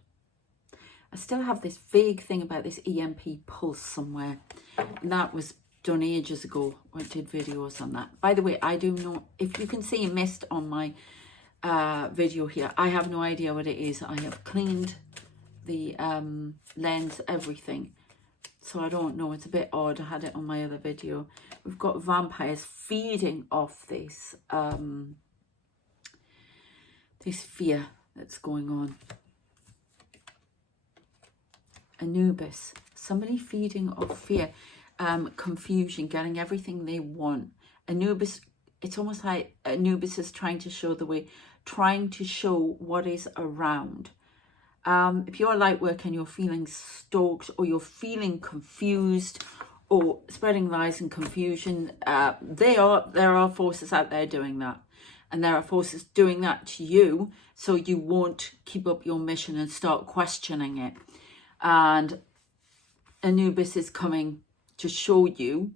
I still have this vague thing about this EMP pulse somewhere. And that was done ages ago. I did videos on that. By the way, I do know, if you can see a mist on my video here, I have no idea what it is. I have cleaned the lens, everything. So I don't know. It's a bit odd. I had it on my other video. We've got vampires feeding off this this fear that's going on. Anubis, somebody feeding off fear, confusion, getting everything they want. Anubis, it's almost like Anubis is trying to show the way, trying to show what is around. If you're a light worker and you're feeling stalked, or you're feeling confused, or spreading lies and confusion, there are forces out there doing that. And there are forces doing that to you, so you won't keep up your mission and start questioning it. And Anubis is coming to show you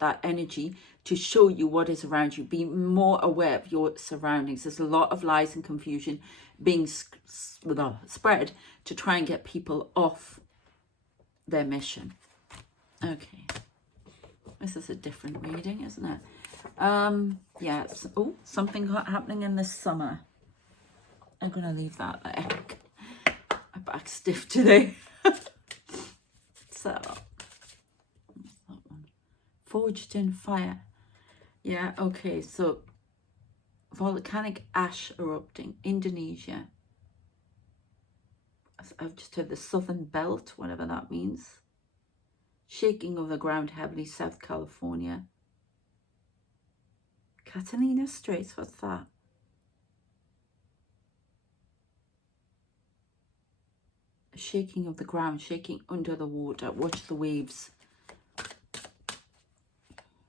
that energy, to show you what is around you. Be more aware of your surroundings. There's a lot of lies and confusion being spread to try and get people off their mission. Okay. This is a different reading, isn't it? Yeah. Oh, something happening in the summer. I'm going to leave that there. My back's stiff today. So, what's that one? Forged in fire. Yeah, okay. So, volcanic ash erupting. Indonesia. I've just heard the southern belt, whatever that means. Shaking of the ground heavily, South California. Catalina Straits, what's that? A shaking of the ground, shaking under the water. Watch the waves.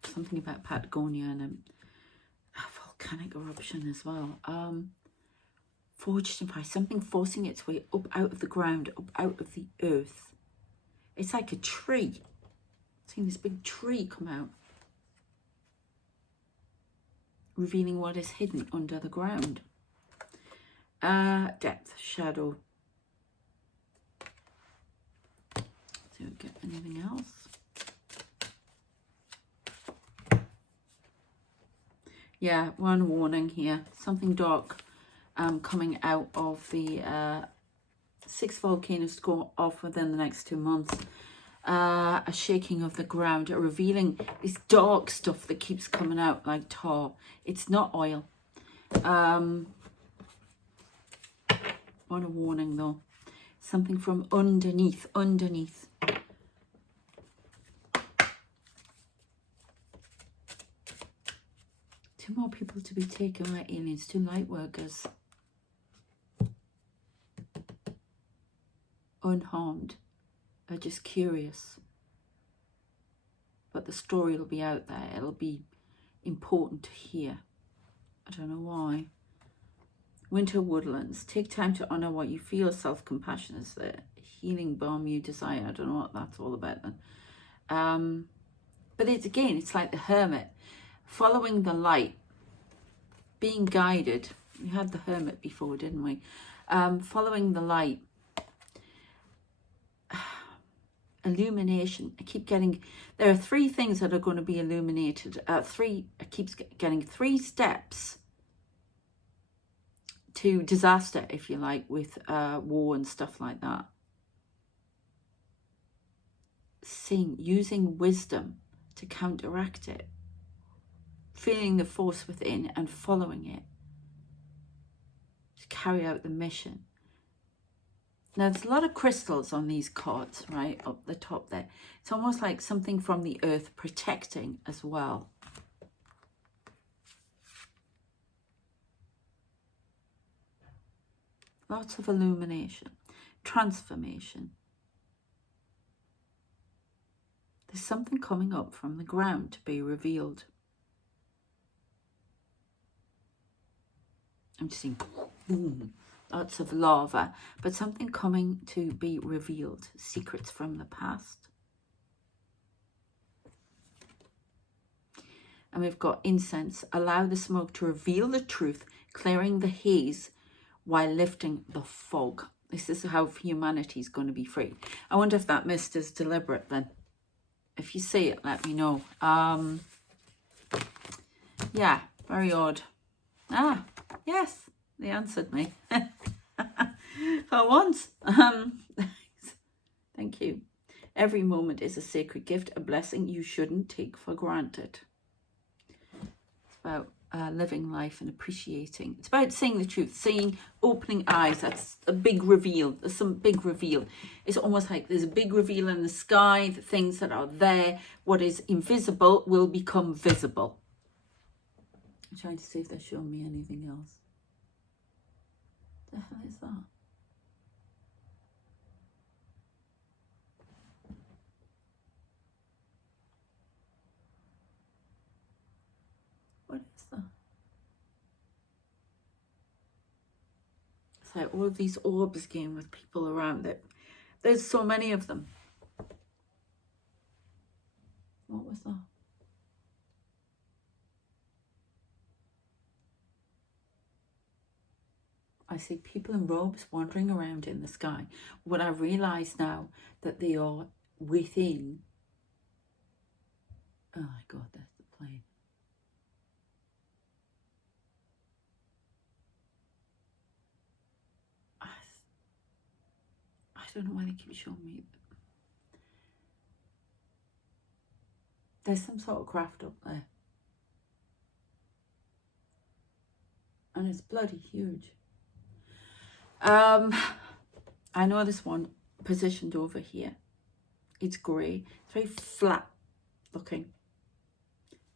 Something about Patagonia and a volcanic eruption as well. Forged in fire, something forcing its way up out of the ground, up out of the earth. It's like a tree. I've seen this big tree come out, revealing what is hidden under the ground. Depth, shadow. Do we get anything else? Yeah, one warning here. Something dark coming out of the 6 volcanoes to go off within the next 2 months. A shaking of the ground, a revealing this dark stuff that keeps coming out like tar. It's not oil. What a warning though. Something from underneath. 2 more people to be taken by aliens, 2 light workers. Unharmed. Are just curious. But the story will be out there. It'll be important to hear. I don't know why. Winter woodlands. Take time to honor what you feel. Self-compassion is the healing balm you desire. I don't know what that's all about then. But it's like the hermit. Following the light. Being guided. We had the hermit before, didn't we? Following the light. Illumination. I keep getting, there are 3 things that are going to be illuminated. I keep getting 3 steps to disaster, if you like, with war and stuff like that. Using wisdom to counteract it. Feeling the force within and following it to carry out the mission. Now, there's a lot of crystals on these cards, right, up the top there. It's almost like something from the earth protecting as well. Lots of illumination, transformation. There's something coming up from the ground to be revealed. I'm just seeing boom, lots of lava, but something coming to be revealed. Secrets from the past. And we've got incense. Allow the smoke to reveal the truth, clearing the haze while lifting the fog. This is how humanity is going to be free. I wonder if that mist is deliberate then. If you see it, let me know. Yeah, very odd. Ah, yes, they answered me. For once. Thank you. Every moment is a sacred gift, a blessing you shouldn't take for granted. It's about living life and appreciating. It's about seeing the truth, seeing, opening eyes. That's a big reveal. There's some big reveal. It's almost like there's a big reveal in the sky. The things that are there, what is invisible will become visible. I'm trying to see if they're showing me anything else. What the hell is that? What is that? It's like all of these orbs again with people around it. There's so many of them. What was that? I see people in robes wandering around in the sky. What I realise now that they are within. Oh my God, there's the plane. I don't know why they keep showing me. There's some sort of craft up there. And it's bloody huge. I know this one positioned over here. It's grey. It's very flat looking.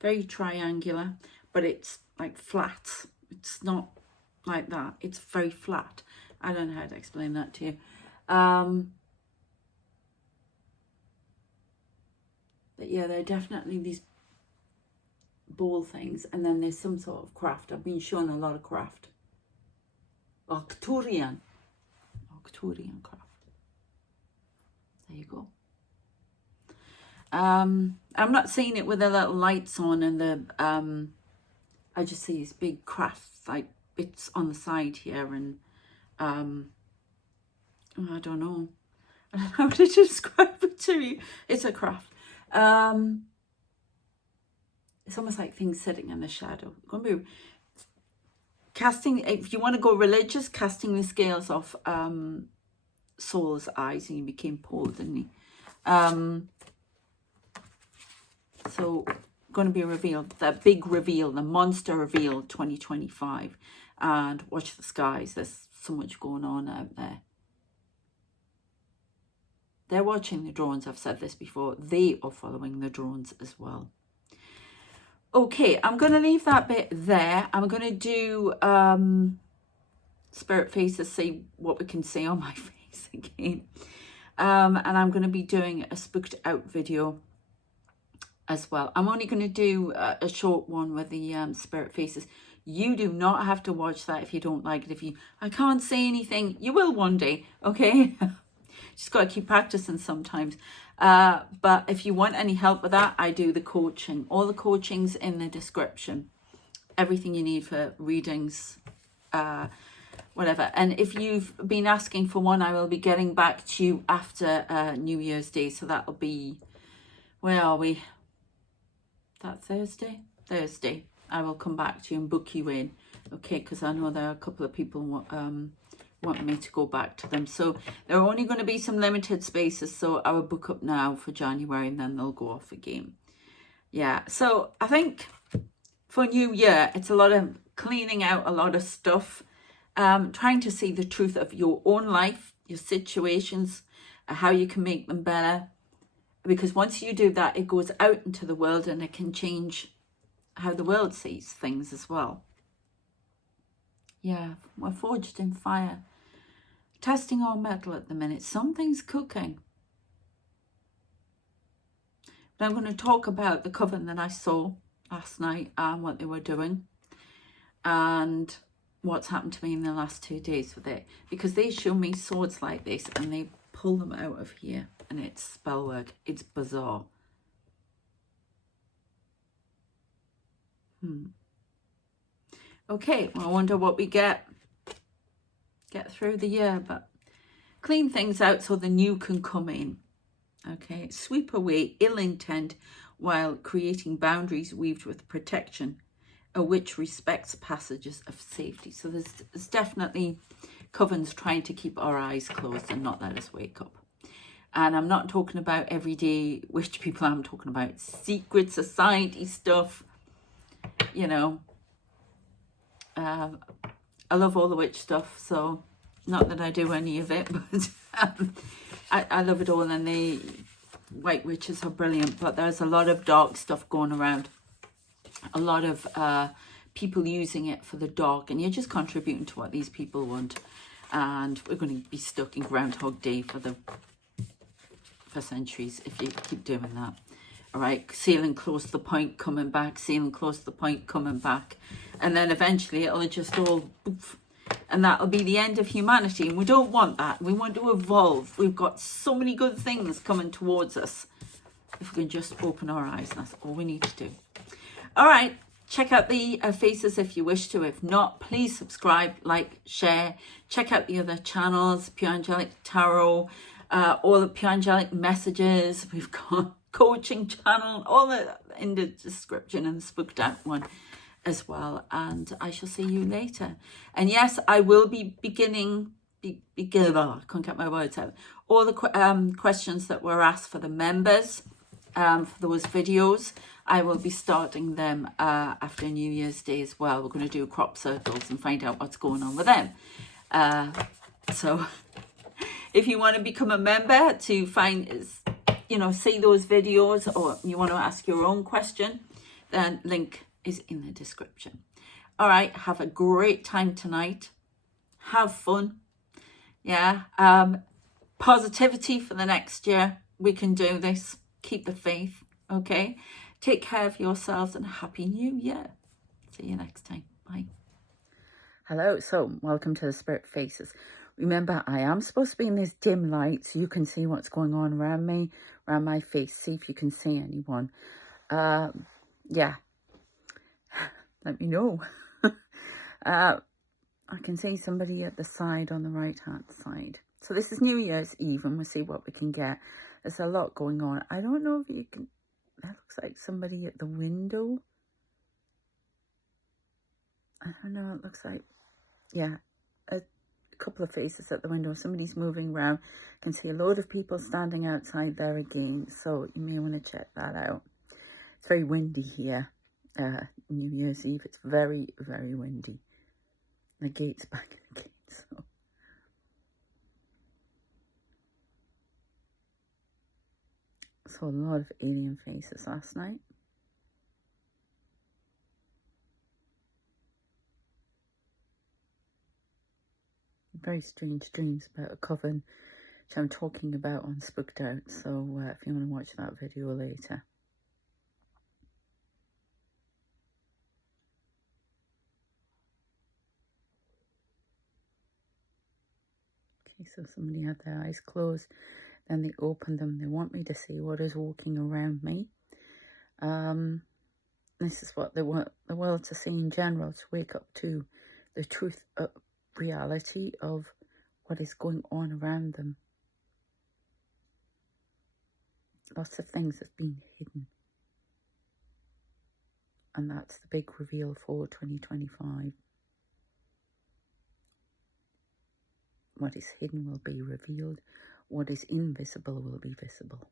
Very triangular, but it's like flat. It's not like that. It's very flat. I don't know how to explain that to you. But yeah, there are definitely these ball things, and then there's some sort of craft. I've been shown a lot of craft. Arcturian craft. There you go. I'm not seeing it with the little lights on and the I just see these big craft like bits on the side here, and I don't know how to describe it to you. It's a craft. It's almost like things sitting in the shadow. It's going to be casting, if you want to go religious, casting the scales off Saul's eyes, and he became Paul, didn't he? So going to be revealed, the big reveal, the monster reveal 2025. And watch the skies. There's so much going on out there. They're watching the drones. I've said this before. They are following the drones as well. Okay, I'm going to leave that bit there. I'm going to do spirit faces, see what we can see on my face again. And I'm going to be doing a spooked out video as well. I'm only going to do a short one with the spirit faces. You do not have to watch that if you don't like it. If you, I can't say anything, you will one day, okay? Just got to keep practicing sometimes. But if you want any help with that, I do the coaching. All the coaching's in the description. Everything you need for readings, whatever. And if you've been asking for one, I will be getting back to you after New Year's Day. So that'll be, where are we? That Thursday? Thursday. I will come back to you and book you in. Okay, because I know there are a couple of people want me to go back to them. So there are only going to be some limited spaces. So I will book up now for January, and then they'll go off again. Yeah, so I think for New Year, it's a lot of cleaning out a lot of stuff. Trying to see the truth of your own life, your situations, how you can make them better. Because once you do that, it goes out into the world and it can change how the world sees things as well. Yeah, we're forged in fire. Testing our metal at the minute. Something's cooking. But I'm going to talk about the coven that I saw last night and what they were doing. And what's happened to me in the last 2 days with it. Because they show me swords like this and they pull them out of here. And it's spell work. It's bizarre. Okay, well, I wonder what we get through the year. But clean things out so the new can come in. Okay, sweep away ill intent while creating boundaries weaved with protection, which respects passages of safety. So there's definitely covens trying to keep our eyes closed and not let us wake up. And I'm not talking about everyday witch people. I'm talking about secret society stuff. You know, I love all the witch stuff. So not that I do any of it, but I love it all. And the white witches are brilliant. But there's a lot of dark stuff going around. A lot of people using it for the dark. And you're just contributing to what these people want. And we're going to be stuck in Groundhog Day for centuries if you keep doing that. All right, sailing close to the point, coming back, sailing close to the point, coming back. And then eventually it'll just all poof, and that'll be the end of humanity. And we don't want that. We want to evolve. We've got so many good things coming towards us. If we can just open our eyes, that's all we need to do. All right, check out the faces if you wish to. If not, please subscribe, like, share. Check out the other channels, Pure Angelic Tarot, all the Pure Angelic messages. We've got coaching channel, all that in the description, and the Spooked Out one as well. And I shall see you later. And yes, I will be I can't get my words out. All the questions that were asked for the members for those videos, I will be starting them after New Year's Day as well. We're going to do crop circles and find out what's going on with them. So if you want to become a member to find, you know, see those videos, or you want to ask your own question, then link is in the description. All right, have a great time tonight. Have fun. Yeah. Positivity for the next year. We can do this. Keep the faith. Okay. Take care of yourselves and Happy New Year. See you next time. Bye. Hello. So welcome to the Spirit Faces. Remember, I am supposed to be in this dim light so you can see what's going on around me, around my face. See if you can see anyone. Yeah. Let me know. I can see somebody at the side on the right-hand side. So this is New Year's Eve and we'll see what we can get. There's a lot going on. I don't know if you can... That looks like somebody at the window. I don't know. It looks like... Yeah. A couple of faces at the window. Somebody's moving around. I can see a load of people standing outside there again. So you may want to check that out. It's very windy here. New Year's Eve. It's very, very windy. The gate's back again. So... Saw a lot of alien faces last night. Very strange dreams about a coven, which I'm talking about on Spooked Out. So if you want to watch that video later. Okay, so somebody had their eyes closed. Then they open them. They want me to see what is walking around me. This is what they want the world to see in general, to wake up to the truth of reality of what is going on around them. Lots of things have been hidden. And that's the big reveal for 2025. What is hidden will be revealed. What is invisible will be visible.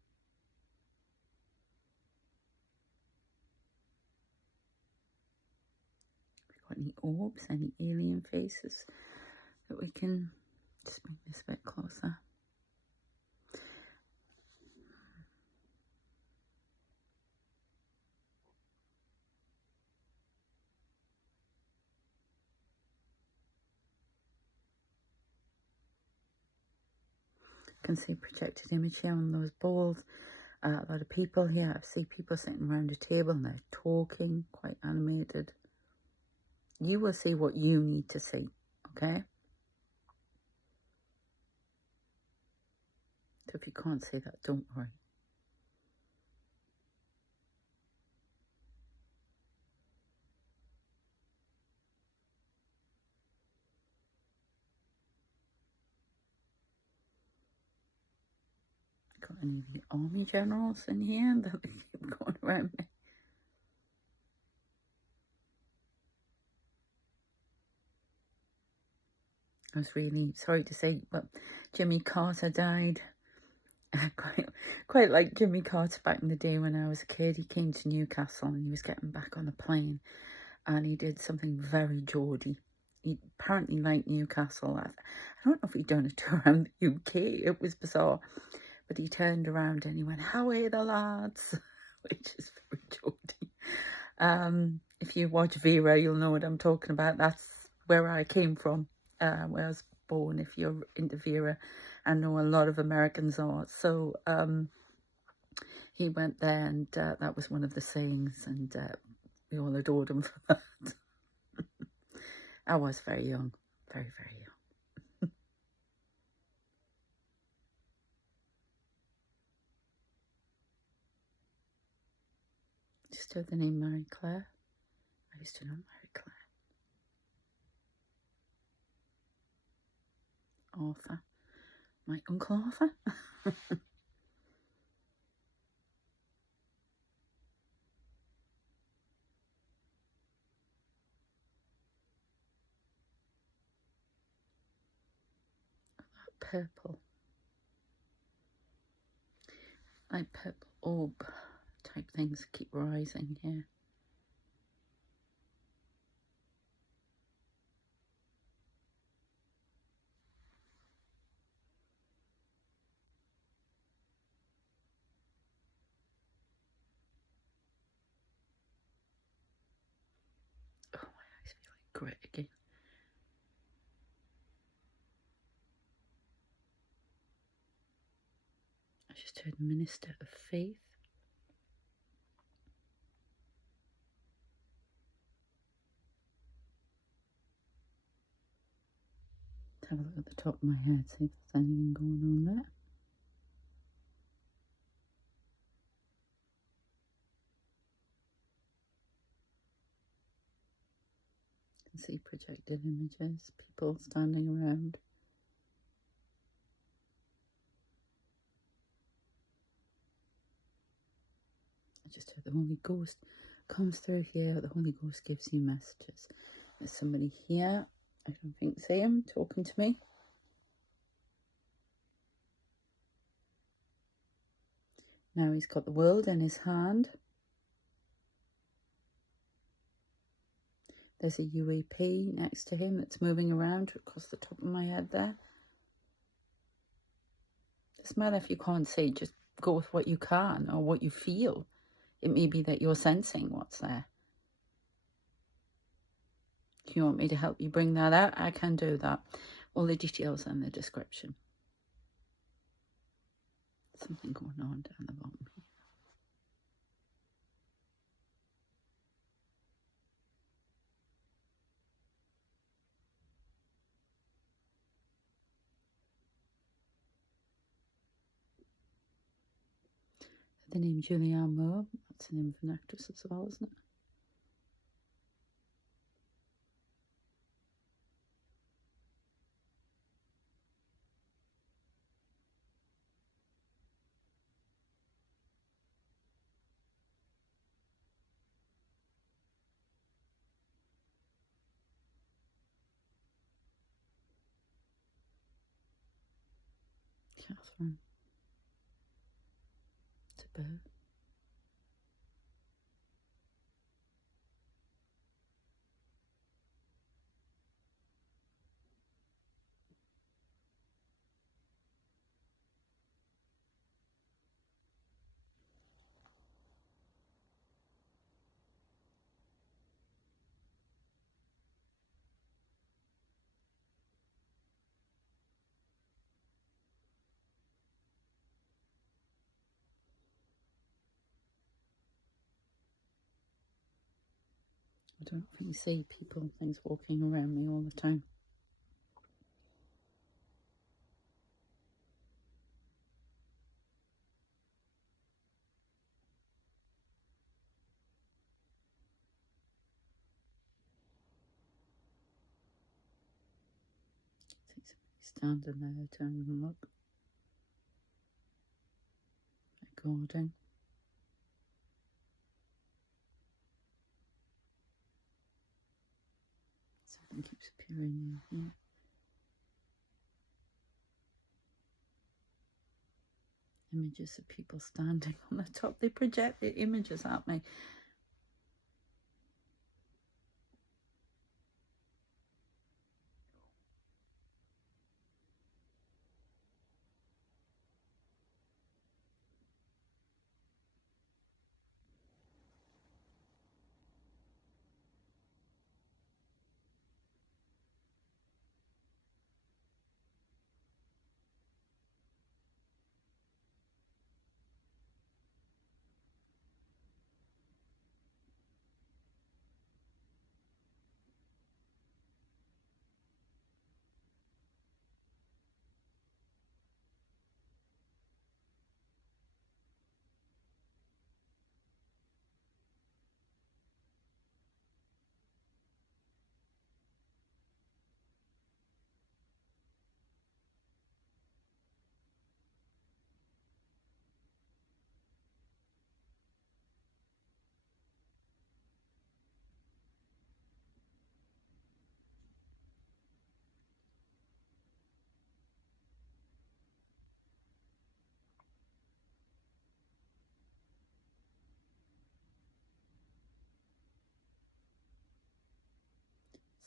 Got any orbs, any alien faces that we can Just bring this a bit closer. You can see projected image here on those balls. A lot of people here. I see people sitting around a table and they're talking, quite animated. You will see what you need to see, okay? So if you can't see that, don't worry. Got any of the army generals in here that keep going around me? I was really sorry to say, but Jimmy Carter died. I quite like Jimmy Carter back in the day when I was a kid. He came to Newcastle and he was getting back on the plane and he did something very Geordie. He apparently liked Newcastle. I don't know if he'd done a tour around the UK. It was bizarre. But he turned around and he went, "How are the lads?" Which is very Geordie. If you watch Vera, you'll know what I'm talking about. That's where I came from, where I was born, if you're into Vera. I know a lot of Americans are. So he went there and that was one of the sayings, and we all adored him for that. I was very young, very, very young. Just heard the name Marie Claire. I used to know Marie Claire. Arthur. My Uncle Arthur. Purple. Like purple orb type things keep rising here. Oh, my eyes feel like great again. I just heard Minister of Faith. Let's have a look at the top of my head, see if there's anything going on there. You can see projected images, people standing around. I just heard the Holy Ghost comes through here. The Holy Ghost gives you messages. There's somebody here. I don't think see him talking to me. Now he's got the world in his hand. There's a UAP next to him that's moving around across the top of my head there. Doesn't matter if you can't see, just go with what you can or what you feel. It may be that you're sensing what's there. If you want me to help you bring that out, I can do that. All the details are in the description. Something going on down the bottom here. The name Julianne Moore, that's the name of an actress as well, isn't it? Catherine. It's a bird. I don't know if you can see people and things walking around me all the time. See somebody standing there, turn and look. Recording. Something keeps appearing in here. Images of people standing on the top. They project the images at me.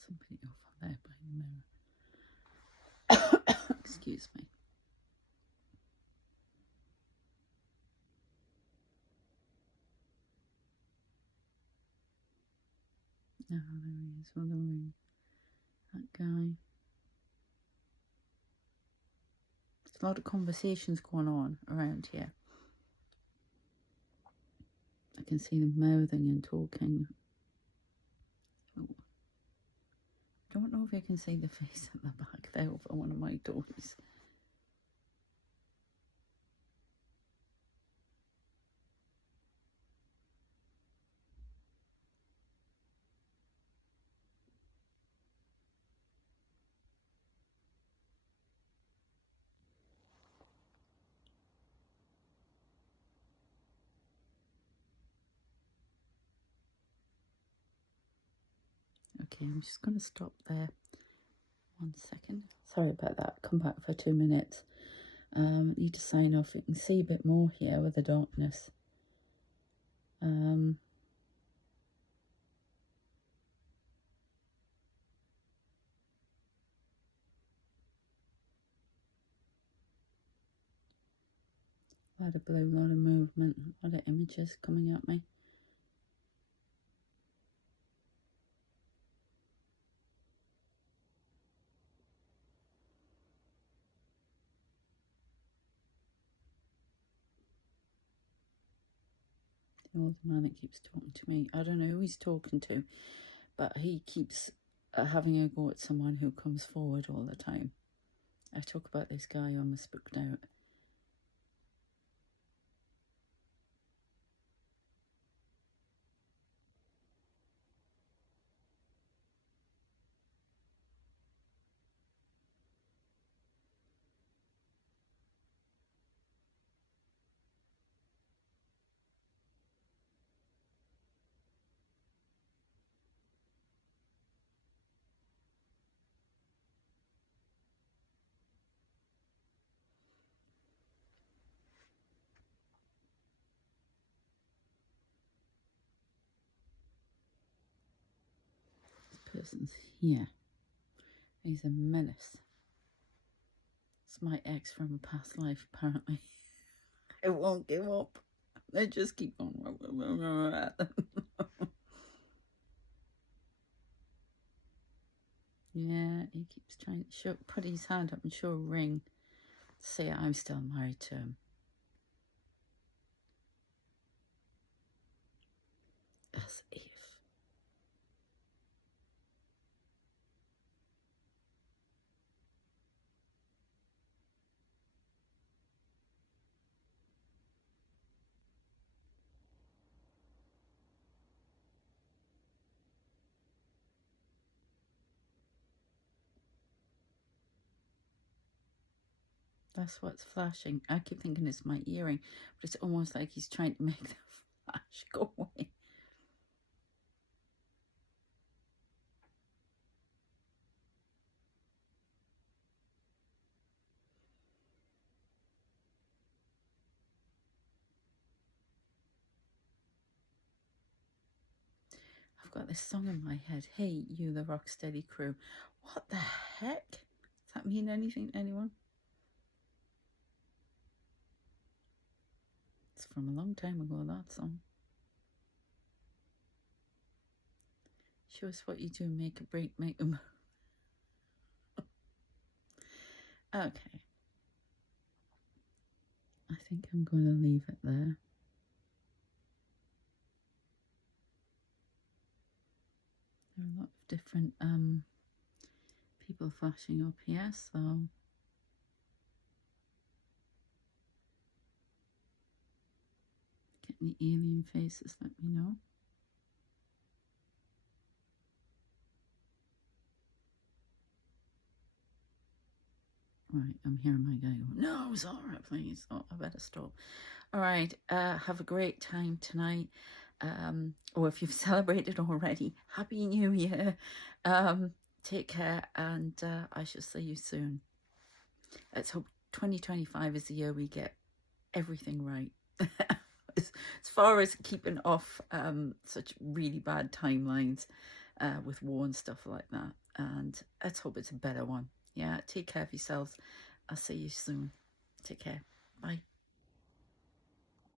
Somebody over there by the mirror. Excuse me. Oh, there he is, on the room. That guy. There's a lot of conversations going on around here. I can see them mouthing and talking. Oh. I don't know if you can see the face at the back there over one of my doors. Okay, I'm just going to stop there. 1 second. Sorry about that. Come back for 2 minutes. Need to sign off. You can see a bit more here with the darkness. A lot of blue, a lot of movement, a lot of images coming at me. The old man that keeps talking to me. I don't know who he's talking to, but he keeps having a go at someone who comes forward all the time. I talk about this guy almost spooked out. Person's here. He's a menace. It's my ex from a past life, apparently. It won't give up. They just keep on. Yeah, he keeps trying to put his hand up and show a ring. Say I'm still married to him. As if. That's what's flashing. I keep thinking it's my earring, but it's almost like he's trying to make the flash go away. I've got this song in my head. Hey, you, the Rocksteady crew. What the heck? Does that mean anything to anyone? It's from a long time ago, that song. Show us what you do, make a break, make a move. Okay. I think I'm going to leave it there. There are a lot of different people flashing up here, so get any alien faces, let me know. Right, I'm hearing my guy go, no, Zara, please. Oh, I better stop. All right, have a great time tonight. Or if you've celebrated already, Happy New Year. Take care, and I shall see you soon. Let's hope 2025 is the year we get everything right. As far as keeping off such really bad timelines with war and stuff like that. And let's hope it's a better one. Yeah, take care of yourselves. I'll see you soon. Take care. Bye.